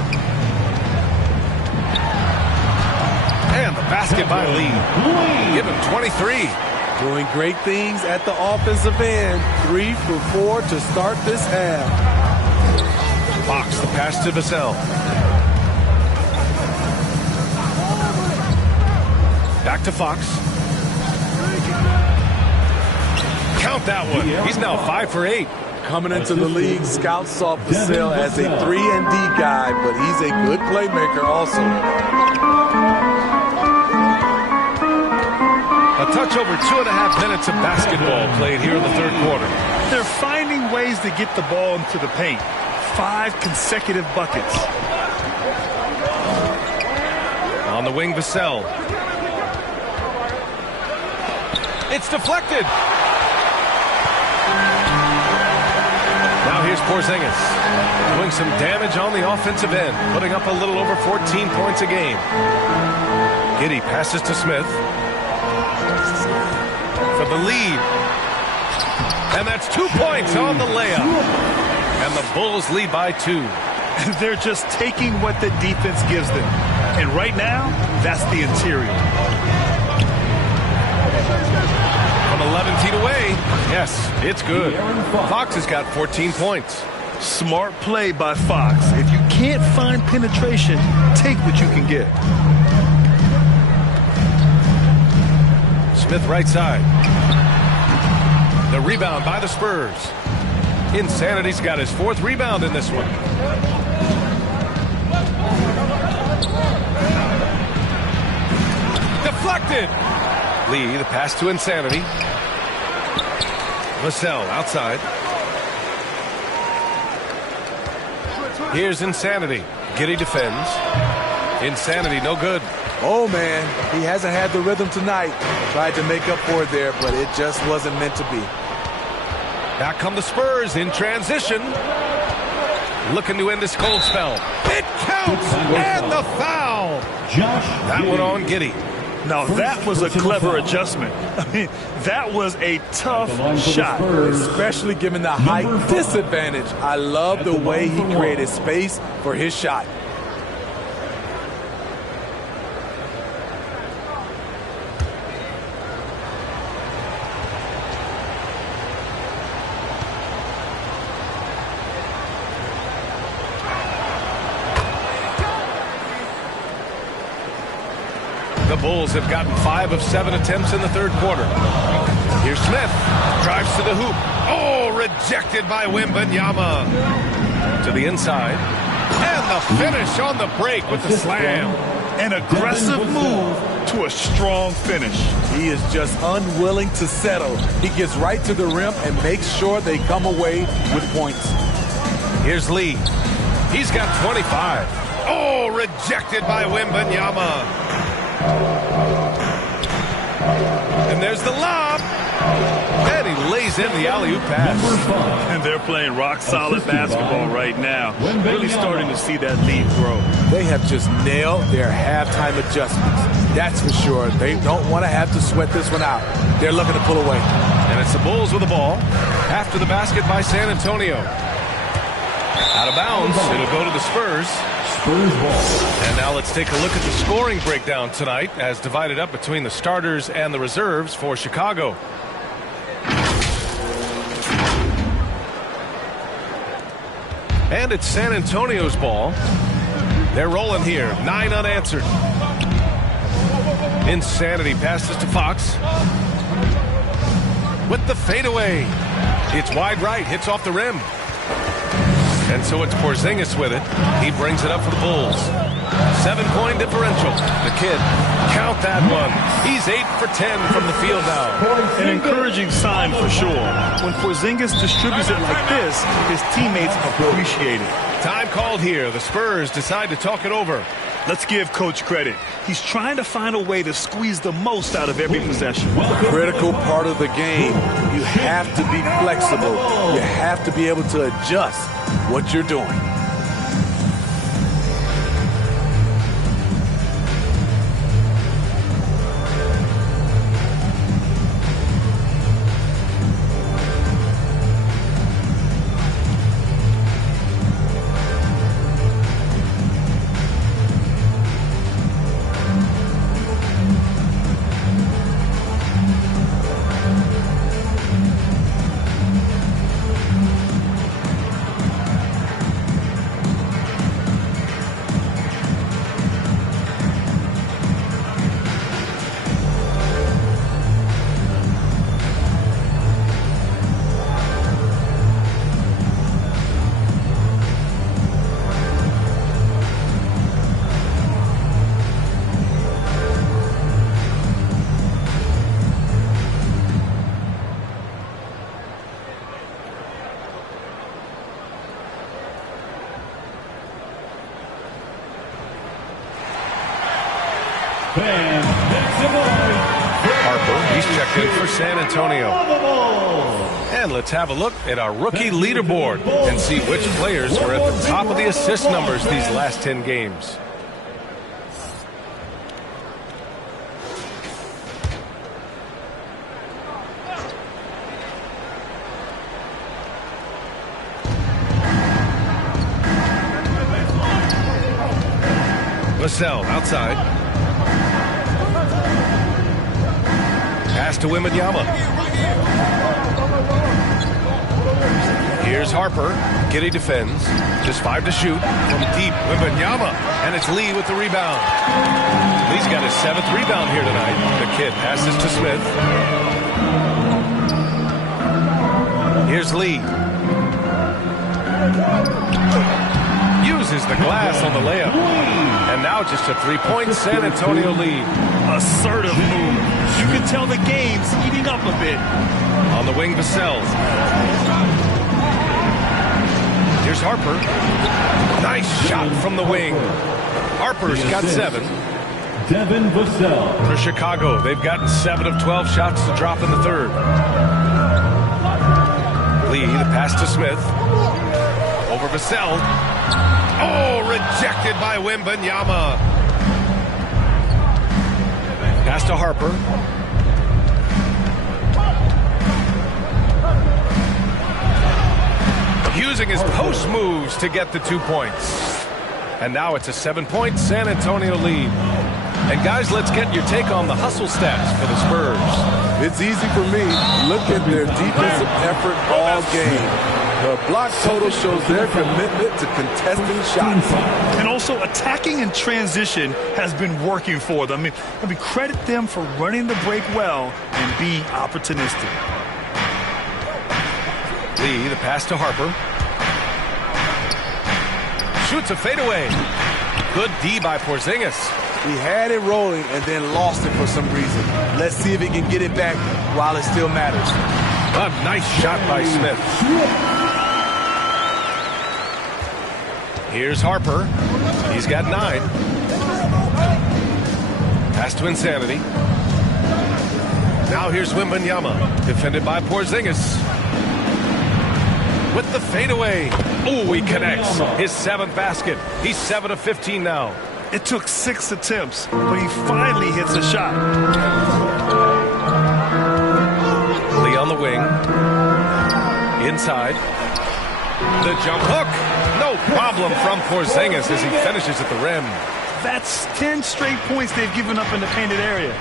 And the basket by Lee. Give him 23. Doing great things at the offensive end. 3 for 4 to start this half. Fox, the pass to Vassell. Back to Fox. Count that one. He's now 5 for 8. Coming into the league, scouts saw Vassell as a 3-and-D guy, but he's a good playmaker also. A touch over 2.5 minutes of basketball played here in the third quarter. They're finding ways to get the ball into the paint. 5 consecutive buckets. On the wing, Vassell. It's deflected. Now here's Porzingis doing some damage on the offensive end, putting up a little over 14 points a game. Giddey passes to Smith for the lead. And that's 2 points on the layup. And the Bulls lead by 2. They're just taking what the defense gives them. And right now, that's the interior. From 11 feet away, yes, it's good. Fox has got 14 points. Smart play by Fox. If you can't find penetration, take what you can get. Smith right side. The rebound by the Spurs. Insanity's got his 4th rebound in this one. Deflected. Lee, the pass to Insanity. Vassell outside. Here's Insanity. Giddey defends. Insanity, no good. Oh, man, he hasn't had the rhythm tonight. Tried to make up for it there, but it just wasn't meant to be. Back come the Spurs in transition. Looking to end this cold spell. It counts, and the foul. That one on Giddey. Now, that was a clever adjustment. I mean, that was a tough shot. Especially given the height disadvantage. I love the way he created space for his shot. The Bulls have gotten 5 of 7 attempts in the 3rd quarter. Here's Smith. Drives to the hoop. Oh, rejected by Wembanyama. To the inside. And the finish on the break with the slam. An aggressive move to a strong finish. He is just unwilling to settle. He gets right to the rim and makes sure they come away with points. Here's Lee. He's got 25. Oh, rejected by Wembanyama. And there's the lob. And he lays in the alley-oop pass. And they're playing rock-solid basketball right now. Really starting to see that lead grow. They have just nailed their halftime adjustments. That's for sure. They don't want to have to sweat this one out. They're looking to pull away. And it's the Bulls with the ball. After the basket by San Antonio. Out of bounds. It'll go to the Spurs. And now let's take a look at the scoring breakdown tonight as divided up between the starters and the reserves for Chicago. And it's San Antonio's ball. They're rolling here. 9 unanswered. Insanity passes to Fox. With the fadeaway. It's wide right. Hits off the rim. And so it's Porzingis with it. He brings it up for the Bulls. 7-point differential. The kid, count that one. He's 8 for 10 from the field now. An encouraging sign for sure. When Porzingis distributes it like this, his teammates appreciate it. Time called here. The Spurs decide to talk it over. Let's give Coach credit. He's trying to find a way to squeeze the most out of every possession. Critical part of the game. You have to be flexible. You have to be able to adjust what you're doing. Harper, he's checked in for San Antonio. And let's have a look at our rookie leaderboard and see which players were at the top of the assist numbers these last 10 games. Vassell outside. Pass to Wembanyama. Here's Harper. Giddey defends. Just 5 to shoot from deep. Wembanyama. And it's Lee with the rebound. Lee's got his 7th rebound here tonight. The kid passes to Smith. Here's Lee. Uses the glass on the layup. And now just a three-point San Antonio lead. Assertive move. You can tell the game's heating up a bit. On the wing, Vassell. Here's Harper. Nice shot from the wing. Harper's got 7. Devin Vassell. For Chicago, they've gotten 7 of 12 shots to drop in the third. Lee, the pass to Smith. Over Vassell. Oh, rejected by Wembanyama. Pass to Harper. Using his post moves to get the 2 points. And now it's a 7-point San Antonio lead. And guys, let's get your take on the hustle stats for the Spurs. It's easy for me. Look at their defensive effort all game. The block total shows their commitment to contesting shots. And also attacking in transition has been working for them. I mean, credit them for running the break well and being opportunistic. Lee, the pass to Harper. Shoots a fadeaway. Good D by Porzingis. He had it rolling and then lost it for some reason. Let's see if he can get it back while it still matters. A nice shot by Smith. Here's Harper. He's got 9. Pass to Insanity. Now here's Wembanyama. Defended by Porzingis. With the fadeaway. Oh, he connects. His 7th basket. He's 7 of 15 now. It took 6 attempts, but he finally hits a shot. Lee on the wing. Inside. The jump hook. No problem from Porzingis as he finishes at the rim. That's 10 straight points they've given up in the painted area.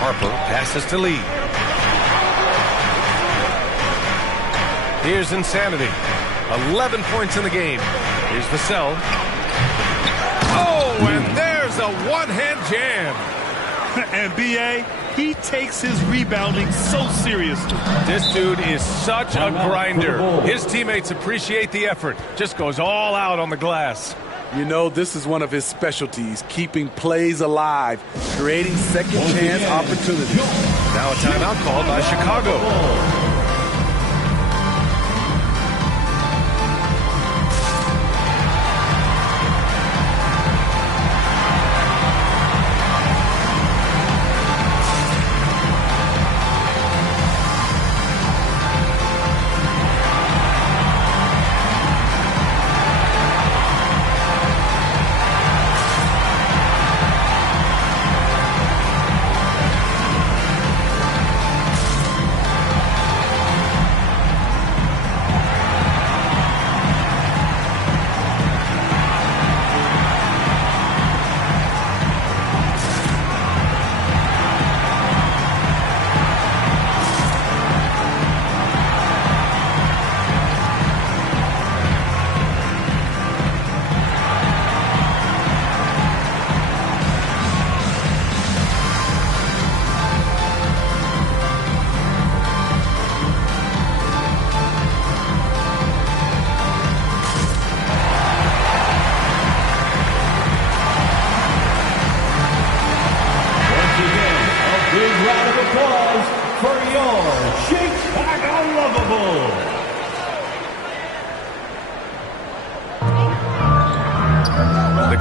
Harper passes to Lee. Here's Insanity. 11 points in the game. Here's Vassell. Oh, and there's a one-hand jam. And B.A., he takes his rebounding so seriously. This dude is such a grinder. His teammates appreciate the effort. Just goes all out on the glass. You know, this is one of his specialties, keeping plays alive, creating second-chance opportunities. Now a timeout called by Chicago.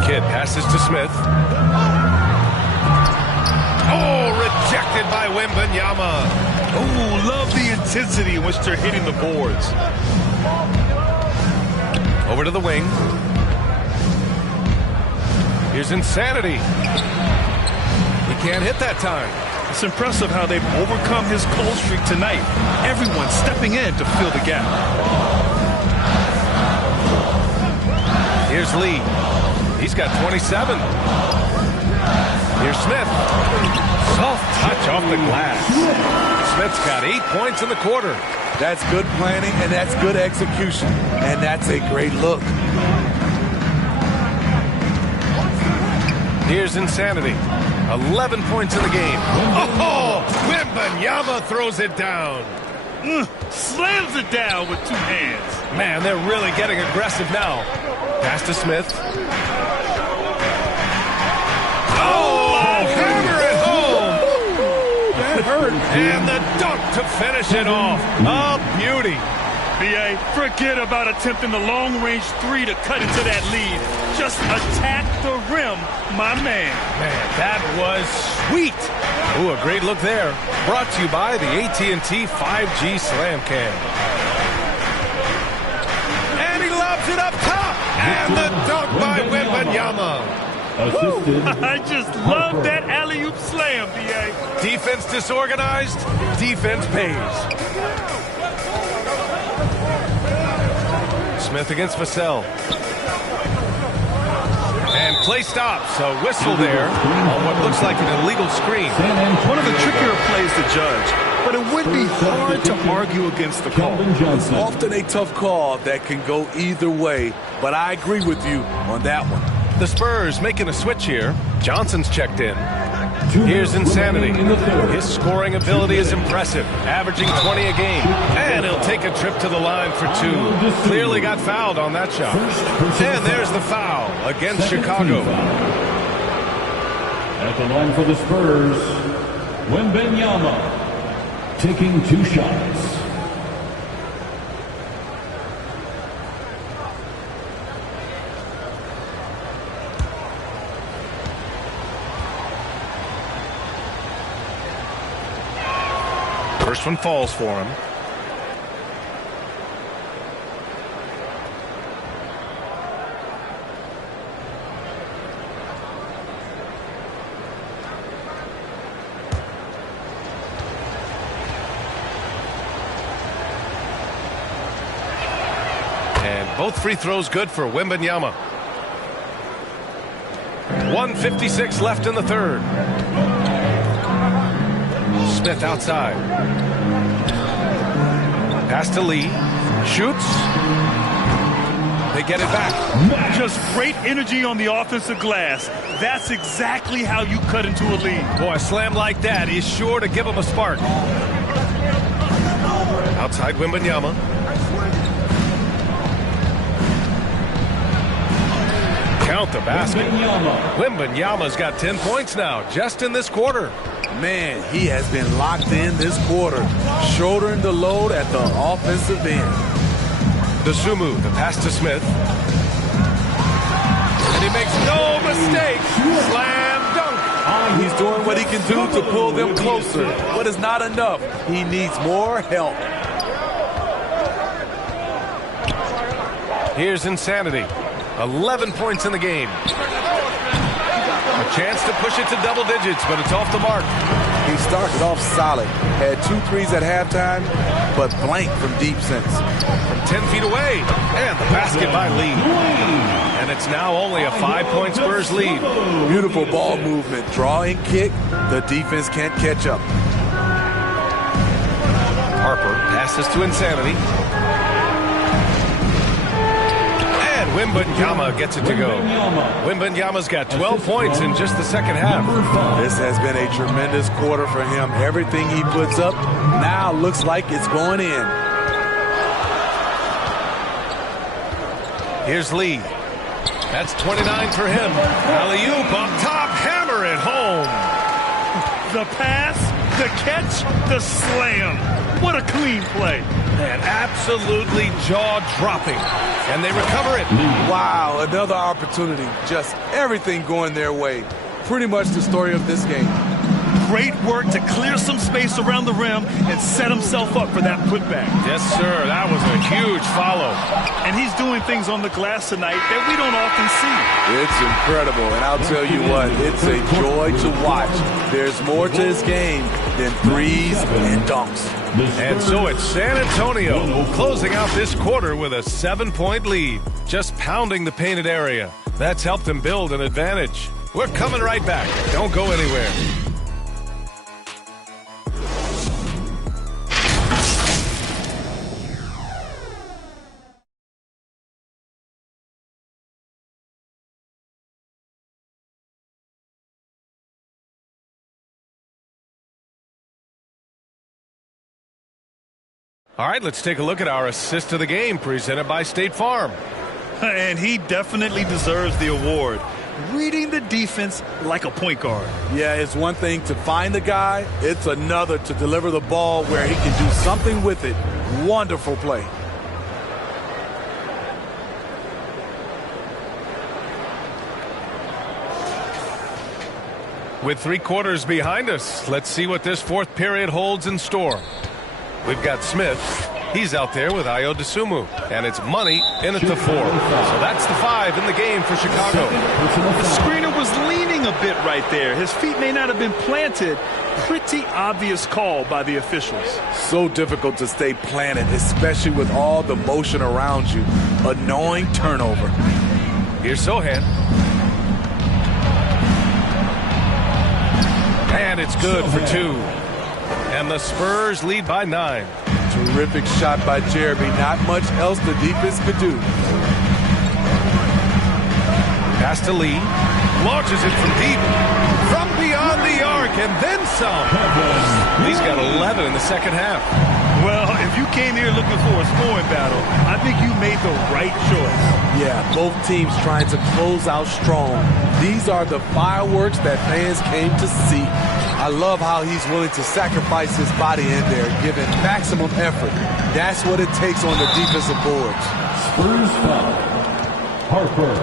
Kid passes to Smith. Oh, rejected by Wembanyama. Oh, love the intensity in which they're hitting the boards. Over to the wing. Here's Insanity. He can't hit that time. It's impressive how they've overcome his cold streak tonight. Everyone stepping in to fill the gap. Here's Lee. He's got 27. Here's Smith. Soft touch off the glass. Smith's got 8 points in the quarter. That's good planning, and that's good execution. And that's a great look. Here's Insanity. 11 points in the game. Oh, Wembanyama throws it down. Slams it down with two hands. Man, they're really getting aggressive now. Pass to Smith. Hammer it home! That hurt. And the dunk to finish it off. A beauty. B.A., forget about attempting the long-range three to cut into that lead. Just attack the rim, my man. Man, that was sweet. Ooh, a great look there. Brought to you by the AT&T 5G Slam Cam. And he lobs it up top. And the dunk by Wembanyama. I just love that alley-oop slam, B.A. Defense disorganized, defense pays. Smith against Vassell. And play stops. A whistle there on what looks like an illegal screen. One of the trickier plays to judge, but it would be hard to argue against the call. It's often a tough call that can go either way, but I agree with you on that one. The Spurs making a switch here. Johnson's checked in. Here's Insanity. His scoring ability is impressive, averaging 20 a game. And he'll take a trip to the line for two. Clearly got fouled on that shot. And there's the foul against Chicago. At the line for the Spurs, Wembanyama taking 2 shots. First one falls for him. And both free throws good for Wembanyama. 1:56 left in the third. Smith outside. Pass to Lee. Shoots. They get it back. Just great energy on the offensive glass. That's exactly how you cut into a lead. Boy, a slam like that is sure to give them a spark. Outside Wembanyama. Count the basket. Wembanyama's got 10 points now, just in this quarter. Man, he has been locked in this quarter, shouldering the load at the offensive end. Dosunmu, the pass to Smith. And he makes no mistake. Slam dunk. He's doing what he can do to pull them closer, but it's not enough. He needs more help. Here's Insanity. 11 points in the game. A chance to push it to double digits, but it's off the mark. He started off solid. Had 2 threes at halftime, but blank from deep since. From 10 feet away. And the basket by Lee. And it's now only a 5-point Spurs lead. Beautiful ball movement. Draw and kick. The defense can't catch up. Harper passes to Insanity. Wembanyama gets it to go. Wembanyama's got 12 points in just the second half. This has been a tremendous quarter for him. Everything he puts up now looks like it's going in. Here's Lee. That's 29 for him. Alley-oop up top. Hammer it home. The pass, the catch, the slam. What a clean play. And absolutely jaw-dropping. And they recover it. Wow, another opportunity. Just everything going their way. Pretty much the story of this game. Great work to clear some space around the rim and set himself up for that putback. Yes, sir. That was a huge follow. And he's doing things on the glass tonight that we don't often see. It's incredible. And I'll tell you what, it's a joy to watch. There's more to this game than threes and dunks. And so it's San Antonio closing out this quarter with a 7-point lead. Just pounding the painted area. That's helped them build an advantage. We're coming right back. Don't go anywhere. All right, let's take a look at our assist of the game presented by State Farm. And he definitely deserves the award. Reading the defense like a point guard. Yeah, it's one thing to find the guy. It's another to deliver the ball where he can do something with it. Wonderful play. With 3 quarters behind us, let's see what this fourth period holds in store. We've got Smith. He's out there with Ayo Dosunmu. And it's money in at the 4. So that's the 5 in the game for Chicago. The screener was leaning a bit right there. His feet may not have been planted. Pretty obvious call by the officials. So difficult to stay planted, especially with all the motion around you. Annoying turnover. Here's Sohan. And it's good for 2. And the Spurs lead by 9. Terrific shot by Jeremy. Not much else the defense could do. Pass to Lee. Launches it from deep. From beyond the arc and then some. Lee's got 11 in the second half. Well, if you came here looking for a scoring battle, I think you made the right choice. Yeah, both teams trying to close out strong. These are the fireworks that fans came to see. I love how he's willing to sacrifice his body in there, giving maximum effort. That's what it takes on the defensive boards. Spurs foul. Harper.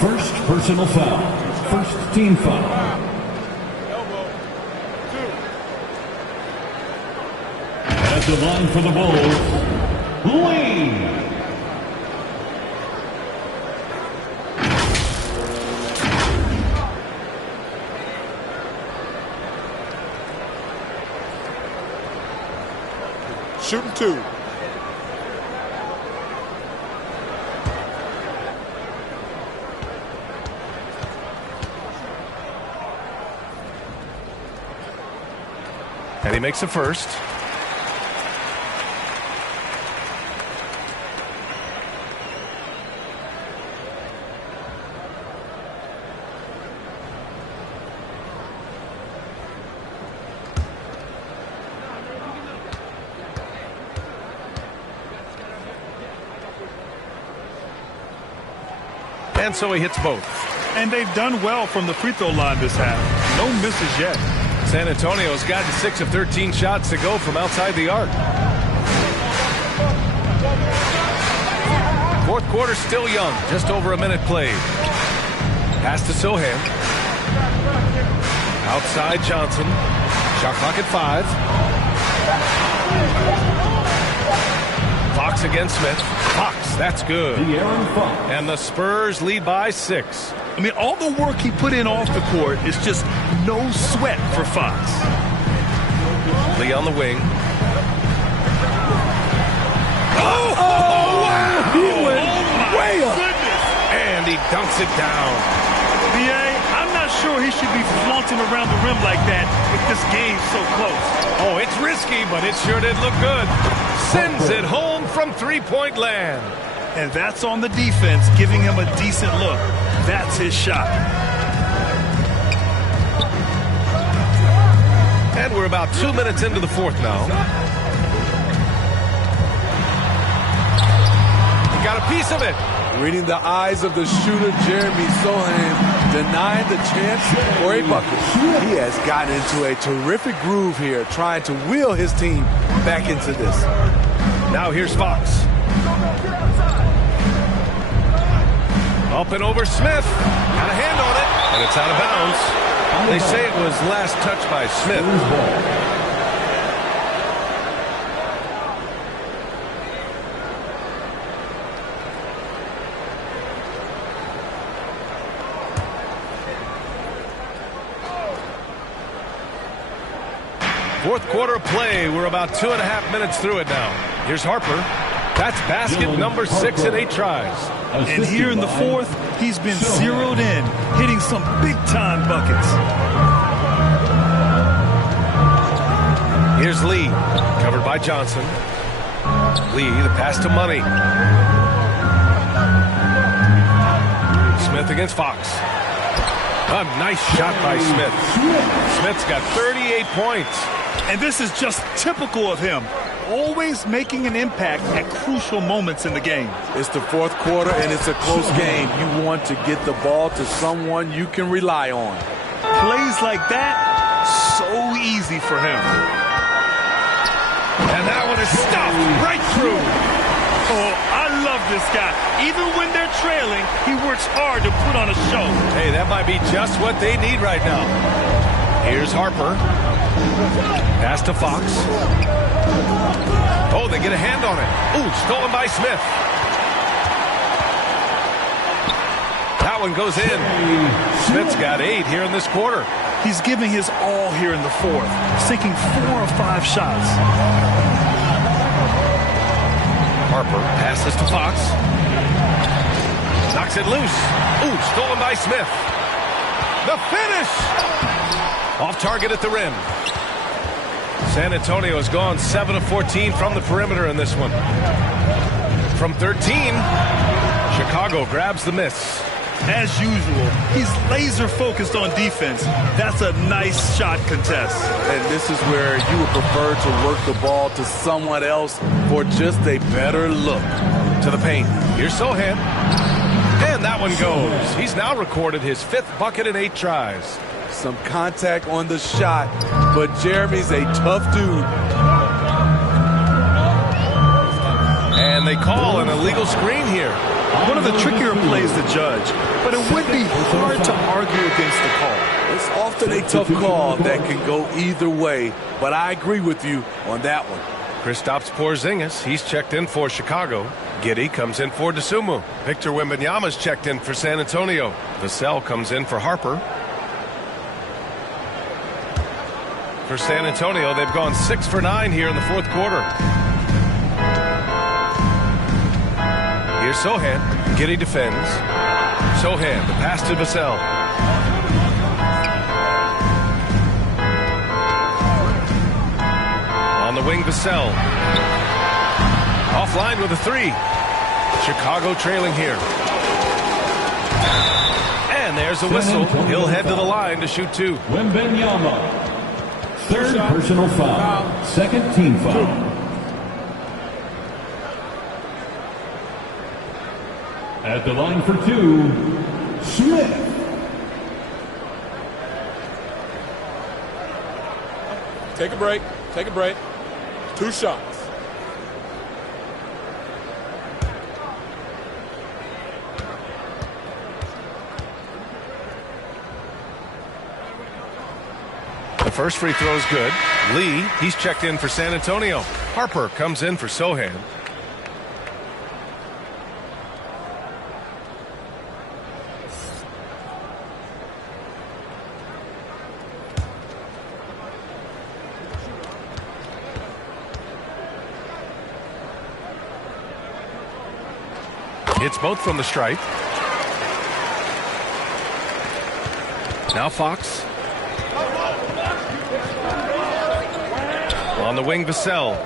First personal foul. First team foul. At the line for the Bulls, Lee. Shooting 2. And he makes the first. And so he hits both. And they've done well from the free throw line this half. No misses yet. San Antonio's gotten 6 of 13 shots to go from outside the arc. Fourth quarter still young. Just over a minute played. Pass to Sohan. Outside Johnson. Shot clock at 5. Fox against Smith. Fox, that's good. And the Spurs lead by 6. I mean, all the work he put in off the court is just no sweat for Fox. Lee on the wing. Oh, wow! He went way up. Goodness. And he dunks it down. B.A., I'm not sure he should be flaunting around the rim like that with this game so close. Oh, it's risky, but it sure did look good. Sends it home from three-point land. And that's on the defense, giving him a decent look. That's his shot. And we're about 2 minutes into the fourth now. He got a piece of it. Reading the eyes of the shooter, Jeremy Sohan, denying the chance for a bucket. He has gotten into a terrific groove here, trying to wheel his team back into this. Now here's Fox. Up and over Smith. Got a hand on it, and it's out of bounds. They say it was last touched by Smith. Fourth quarter play. We're about 2.5 minutes through it now. Here's Harper. That's basket number 6 in 8 tries. And here in the fourth, he's been zeroed in, hitting some big-time buckets. Here's Lee, covered by Johnson. Lee, the pass to Money. Smith against Fox. A nice shot by Smith. Smith's got 38 points. And this is just typical of him. always making an impact at crucial moments in the game. It's the fourth quarter, and it's a close game. You want to get the ball to someone you can rely on. Plays like that, so easy for him. And that one is stuffed right through. Oh, I love this guy. Even when they're trailing, he works hard to put on a show. Hey, that might be just what they need right now. Here's Harper. Pass to Fox. Oh, they get a hand on it. Ooh, stolen by Smith. That one goes in. Smith's got 8 here in this quarter. He's giving his all here in the fourth, sinking 4 or 5 shots. Harper passes to Fox. Knocks it loose. Ooh, stolen by Smith. The finish! Off target at the rim. San Antonio has gone 7 of 14 from the perimeter in this one. From 13, Chicago grabs the miss. As usual, he's laser focused on defense. That's a nice shot contest. And this is where you would prefer to work the ball to someone else for just a better look. To the paint. Here's Sohan. And that one goes. He's now recorded his 5th bucket in 8 tries. Some contact on the shot, but Jeremy's a tough dude. And they call an illegal screen here. One of the trickier plays to judge, but it would be hard to argue against the call. It's often a tough call that can go either way, but I agree with you on that one. Kristaps Porzingis, he's checked in for Chicago. Giddey comes in for DeSumo. Victor Wembanyama's checked in for San Antonio. Vassell comes in for Harper. For San Antonio, they've gone 6 for 9 here in the fourth quarter. Here's Sohan. Giddey defends. Sohan, the pass to Vassell. On the wing, Vassell. Offline with a 3. Chicago trailing here. And there's a whistle. He'll head to the line to shoot 2. Wembanyama. 3rd personal foul. 2nd team foul. At the line for 2, Smith. Take a break. Take a break. 2 shots. The first free throw is good. Lee, he's checked in for San Antonio. Harper comes in for Sohan. Hits both from the stripe. Now Fox. On the wing, Vassell.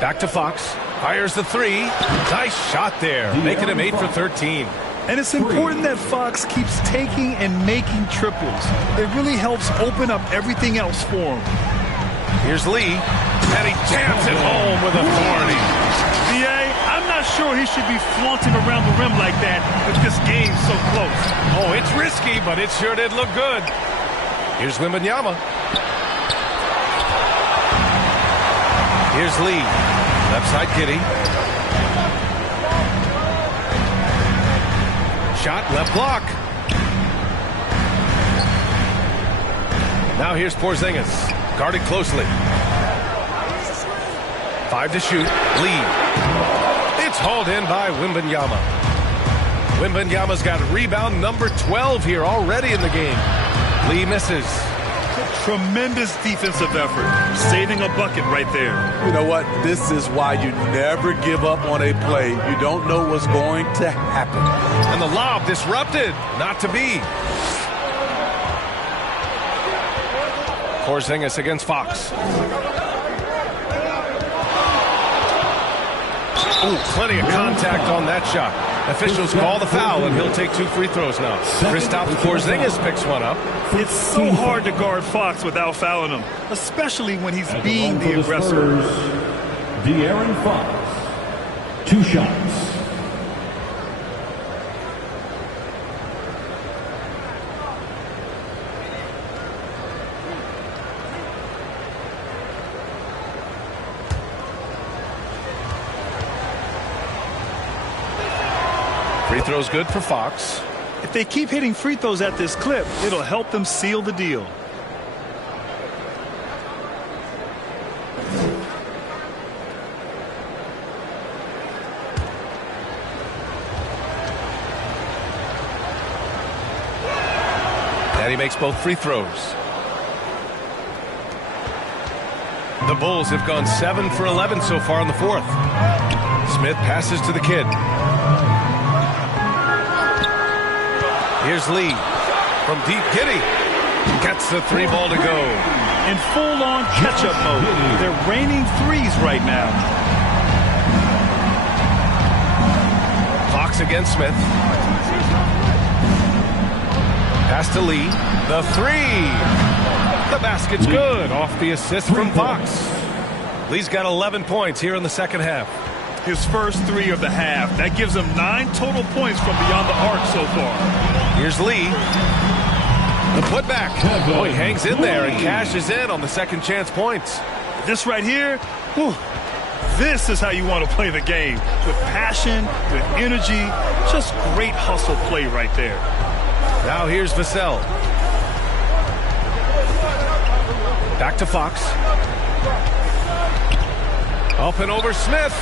Back to Fox. Fires the 3. Nice shot there, making him 8 for 13. And it's important that Fox keeps taking and making triples. It really helps open up everything else for him. Here's Lee, and he jams it home with authority. D.A., I'm not sure he should be flaunting around the rim like that with this game so close. Oh, it's risky, but it sure did look good. Here's Wembanyama. Here's Lee. Left side, Giddey. Shot, left block. Now here's Porzingis. Guarded closely. 5 to shoot. Lee. It's hauled in by Wembanyama. Wembanyama's got rebound number 12 here already in the game. Lee misses. Tremendous defensive effort. Saving a bucket right there. You know what? This is why you never give up on a play. You don't know what's going to happen. And the lob disrupted. Not to be. Porzingis against Fox. Ooh, plenty of contact on that shot. Officials call the foul, and he'll take 2 free throws now. Kristaps Porzingis picks one up. It's so hard to guard Fox without fouling him, especially when he's being the aggressor. De'Aaron Fox, 2 shots. Free throw's good for Fox. If they keep hitting free throws at this clip, it'll help them seal the deal. And he makes both free throws. The Bulls have gone 7 for 11 so far in the 4th. Smith passes to the kid. Here's Lee from deep. Giddey gets the 3 ball to go. In full-on catch-up mode. They're raining threes right now. Fox against Smith. Pass to Lee. The 3. The basket's good. Off the assist from Fox. Lee's got 11 points here in the second half. His first 3 of the half. That gives him 9 total points from beyond the arc so far. Here's Lee. The putback. Oh, he hangs in there and cashes in on the second chance points. This right here, whew, this is how you want to play the game. With passion, with energy, just great hustle play right there. Now here's Vassell. Back to Fox. Up and over Smith.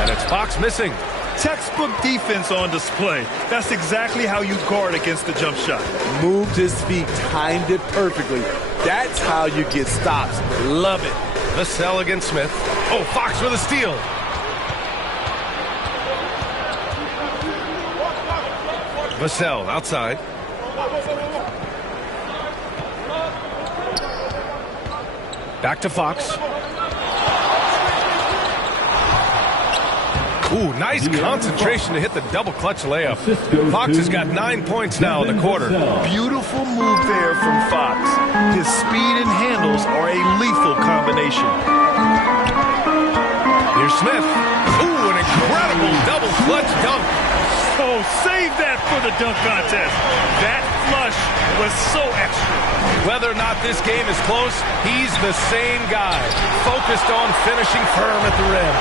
And it's Fox missing. Textbook defense on display. That's exactly how you guard against the jump shot. Moved his feet, timed it perfectly. That's how you get stops. Love it. Vassell against Smith. Oh, Fox with a steal. Vassell outside. Back to Fox. Ooh, nice concentration to hit the double clutch layup. Fox has got 9 points now in the quarter. Beautiful move there from Fox. His speed and handles are a lethal combination. Here's Smith. Ooh, an incredible double clutch dunk. Oh, save that for the dunk contest. That flush was so extra. Whether or not this game is close, he's the same guy, focused on finishing firm at the rim.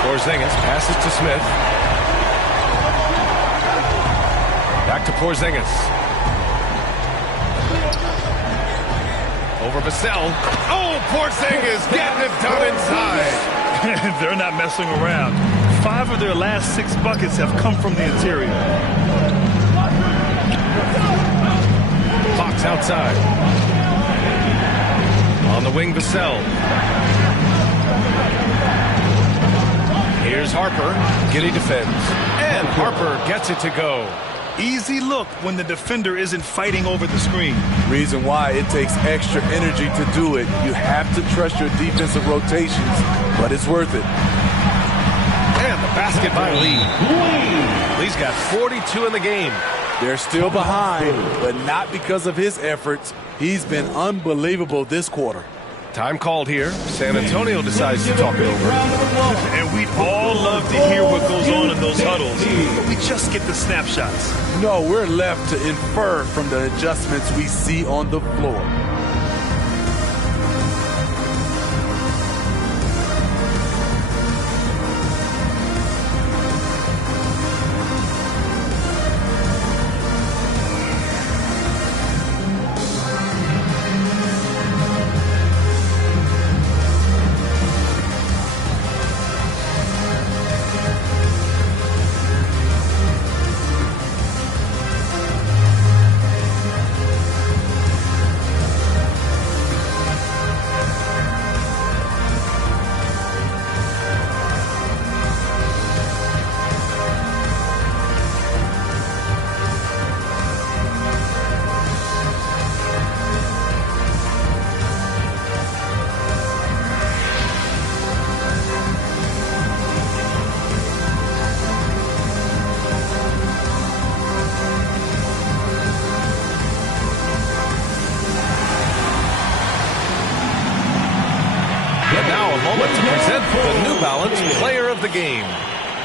Porzingis passes to Smith. Back to Porzingis. Over Vassell. Oh, Porzingis getting it done inside. They're not messing around. 5 of their last 6 buckets have come from the interior. Fox outside. On the wing, Vassell. Here's Harper. Giddey defends. And Harper gets it to go. Easy look when the defender isn't fighting over the screen. Reason why it takes extra energy to do it. You have to trust your defensive rotations, but it's worth it. And the basket by Lee. Lee's got 42 in the game. They're still behind, but not because of his efforts. He's been unbelievable this quarter. Time called here. San Antonio decides to talk it over. And we'd all love to hear what goes on in those huddles, but we just get the snapshots. No, we're left to infer from the adjustments we see on the floor. moment to present the New Balance Player of the Game.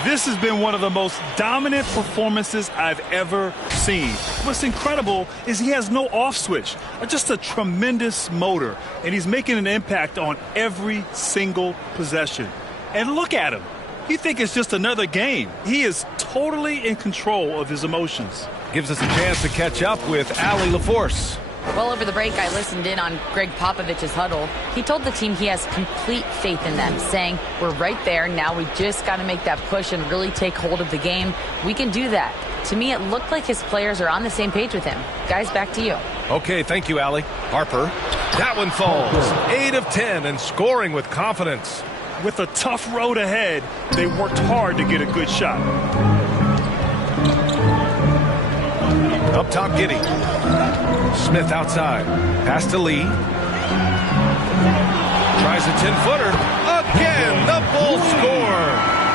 This has been one of the most dominant performances I've ever seen. What's incredible is he has no off switch, just a tremendous motor, and he's making an impact on every single possession. And look at him. You think it's just another game. He is totally in control of his emotions. Gives us a chance to catch up with Allie LaForce. Well, over the break, I listened in on Greg Popovich's huddle. He told the team he has complete faith in them, saying, we're right there. Now we just got to make that push and really take hold of the game. We can do that. To me, it looked like his players are on the same page with him. Guys, back to you. Okay, thank you, Allie. Harper. That one falls. 8 of 10 and scoring with confidence. With a tough road ahead, they worked hard to get a good shot. Up top, Giddey. Smith outside. Pass to Lee. Tries a 10-footer. Again, the Bulls score.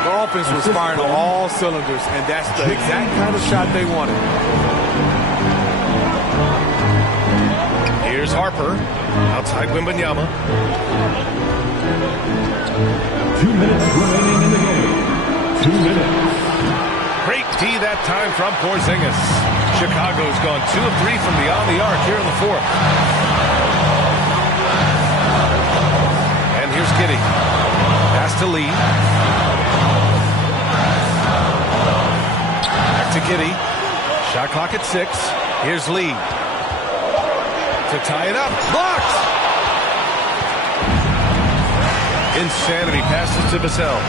The offense was firing on all cylinders, and that's the exact kind of shot they wanted. Here's Harper. Outside Wembanyama. 2 minutes remaining in the game. 2 minutes. Great D that time from Porzingis. Chicago's gone 2 of 3 from beyond the arc here in the fourth. And here's Giddey. Pass to Lee. Back to Giddey. Shot clock at 6. Here's Lee. To tie it up. Blocked! Insanity passes to Vassell.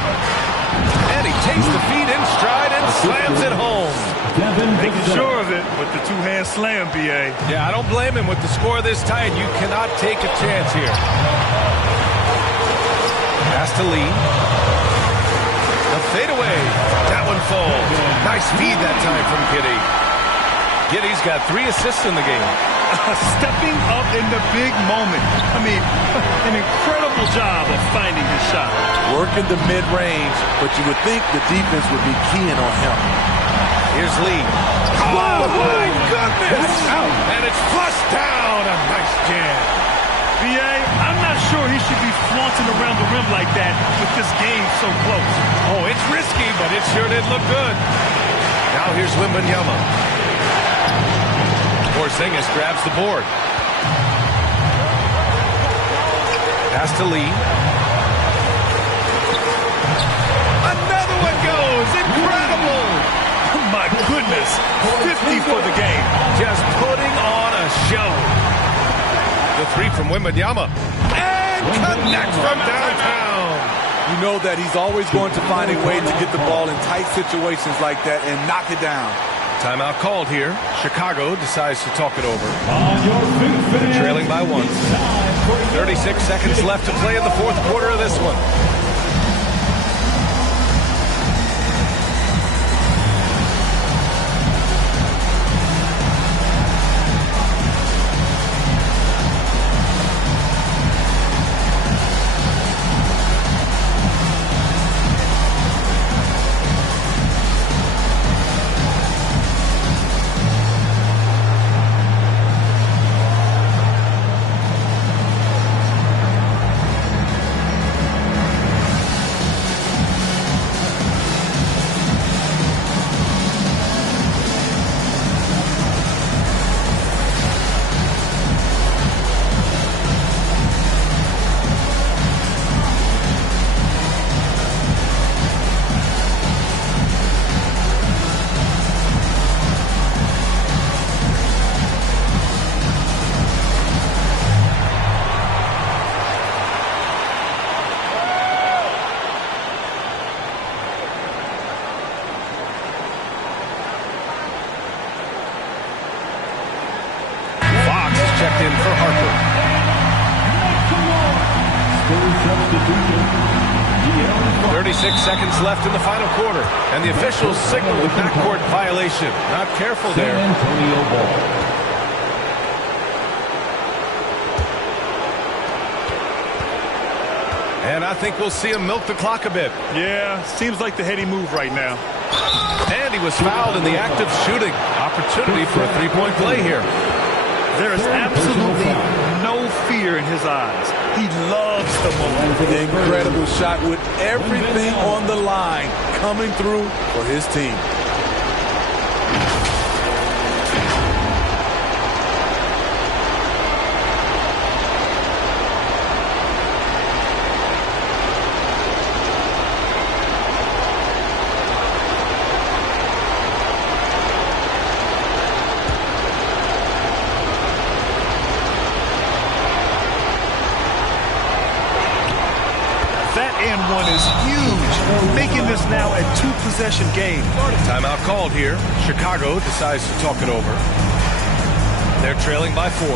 And he takes the feed in stride and slams it home. Making sure of it with the two-hand slam, B.A. Yeah, I don't blame him. With the score this tight, you cannot take a chance here. Pass to Lee. The fadeaway. That one falls. Nice feed that time from Giddey. Giddey's got 3 assists in the game. Stepping up in the big moment. I mean, an incredible job of finding his shot. Working the mid-range, but you would think the defense would be keying on him. Here's Lee. Oh, my goodness! That's out. And it's flushed down. A nice jam. B.A., I'm not sure he should be flaunting around the rim like that with this game so close. Oh, it's risky, but it sure did look good. Now here's Wembanyama. Porzingis grabs the board. Pass to Lee. Another one goes. Incredible. Oh my goodness. 50 for the game. Just putting on a show. The 3 from Wembanyama. And connects from downtown. You know that he's always going to find a way to get the ball in tight situations like that and knock it down. Timeout called here. Chicago decides to talk it over. They're trailing by 1. 36 seconds left to play in the fourth quarter of this one. Checked in for Harper. 36 seconds left in the final quarter, and the officials signal the backcourt violation. Not careful there. And I think we'll see him milk the clock a bit. Yeah, seems like the heady move right now. And he was fouled in the act of shooting. Opportunity for a three-point play here. There is absolutely no fear fear in his eyes. He loves the moment. Incredible shot with everything on the line coming through for his team. And one is huge, making this now a two-possession game. Timeout called here. Chicago decides to talk it over. They're trailing by 4.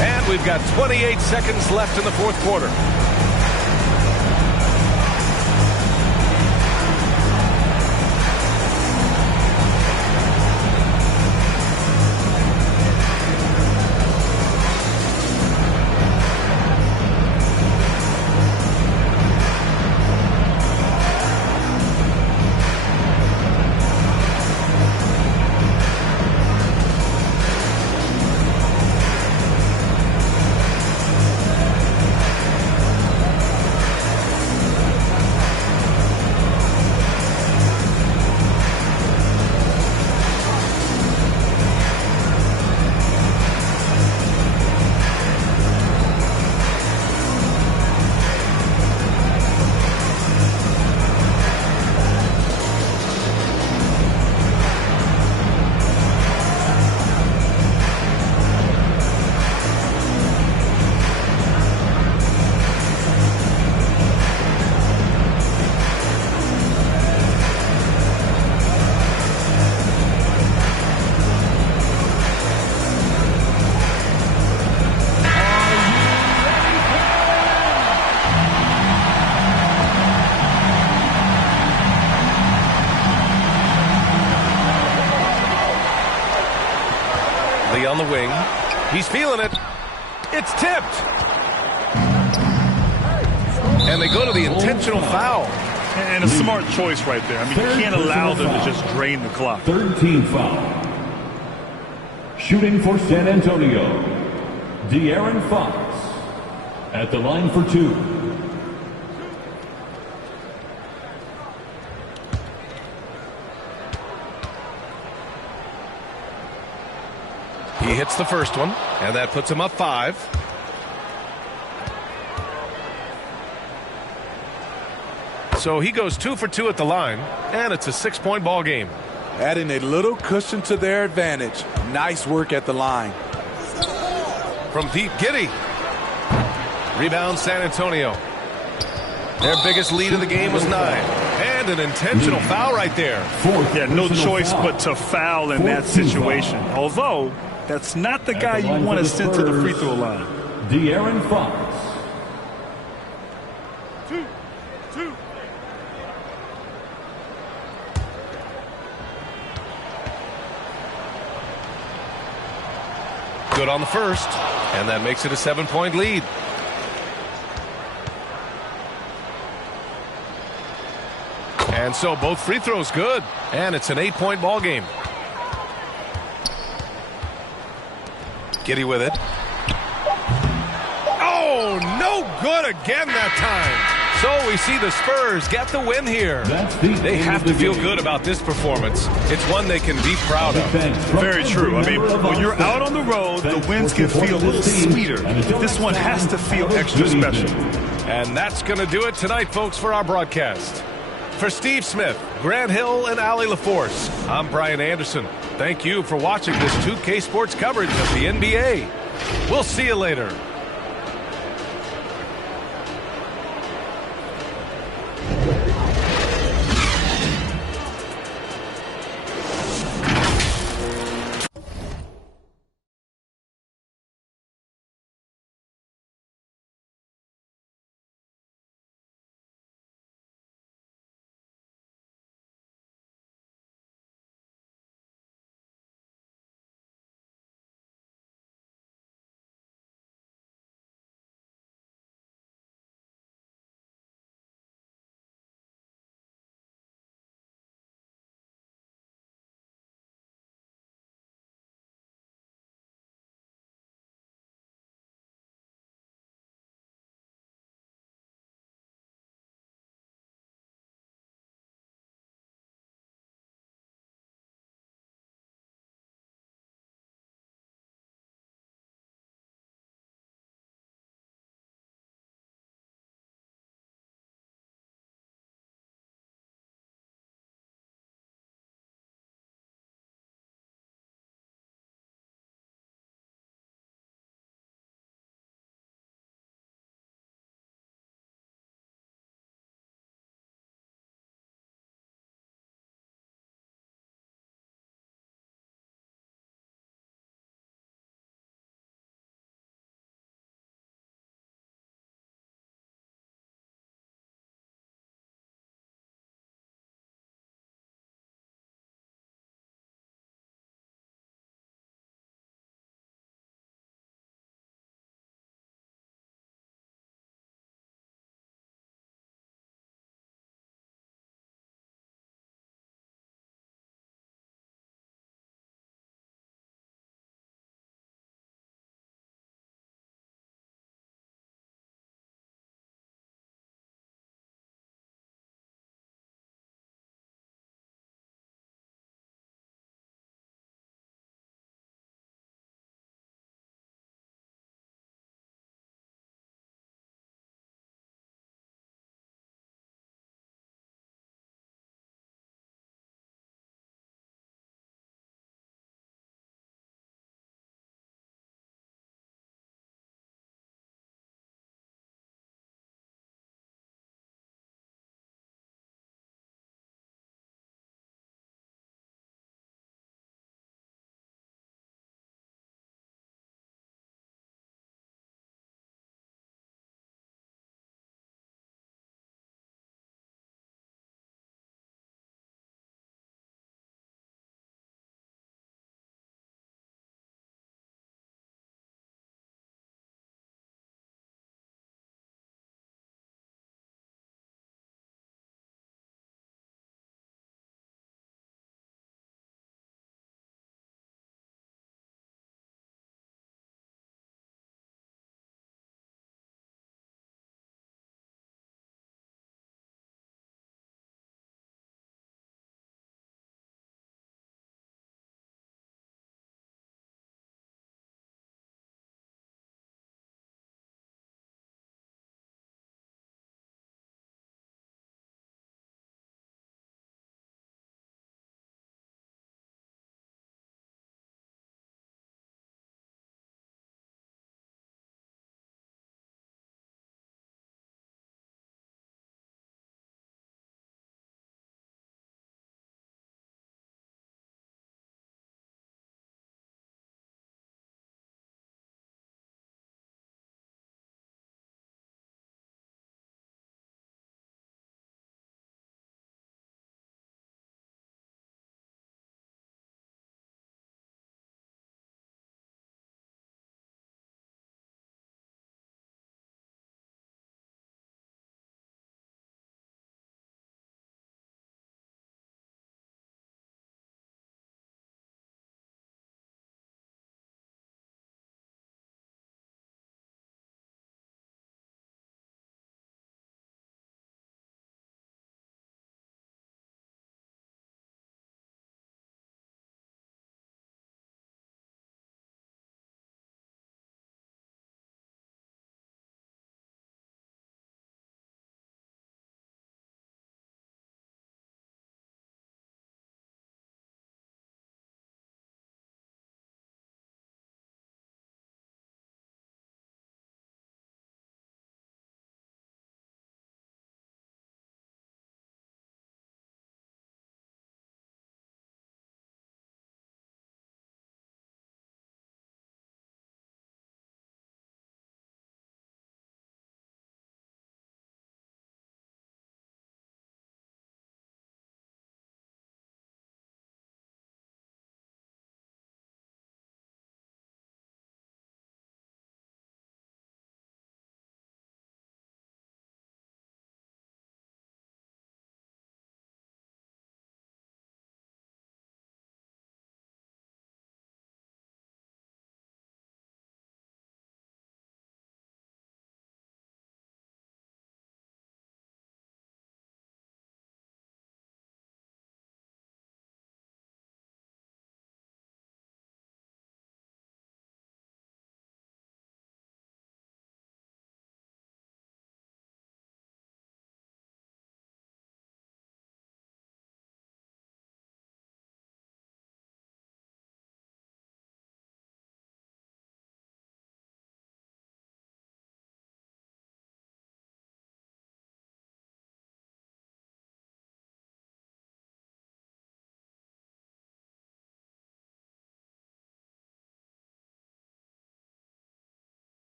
And we've got 28 seconds left in the fourth quarter. Lee on the wing. He's feeling it. It's tipped. And they go to the intentional foul. And a smart choice right there. I mean, you can't allow them to just drain the clock. Third team foul. Shooting for San Antonio, De'Aaron Fox at the line for 2. He hits the first one, and that puts him up 5. So he goes 2 for 2 at the line, and it's a 6-point ball game. Adding a little cushion to their advantage. Nice work at the line. From deep, Giddey. Rebound, San Antonio. Their biggest lead of the game was 9. And an intentional foul right there. Yeah, no choice but to foul in that situation. Although, that's not the guy you want to send to the free throw line. De'Aaron Fox. 2. Good on the first, and that makes it a 7-point lead. And so both free throws good, and it's an 8-point ball game. Giddey with it. Oh, no good again that time. So we see the Spurs get the win here. They have to feel good about this performance. It's one they can be proud of. Very true. I mean, when you're out on the road, the wins can feel a little sweeter. This one has to feel extra special. And that's going to do it tonight, folks, for our broadcast. For Steve Smith, Grant Hill, and Allie LaForce, I'm Brian Anderson. Thank you for watching this 2K Sports coverage of the NBA. We'll see you later.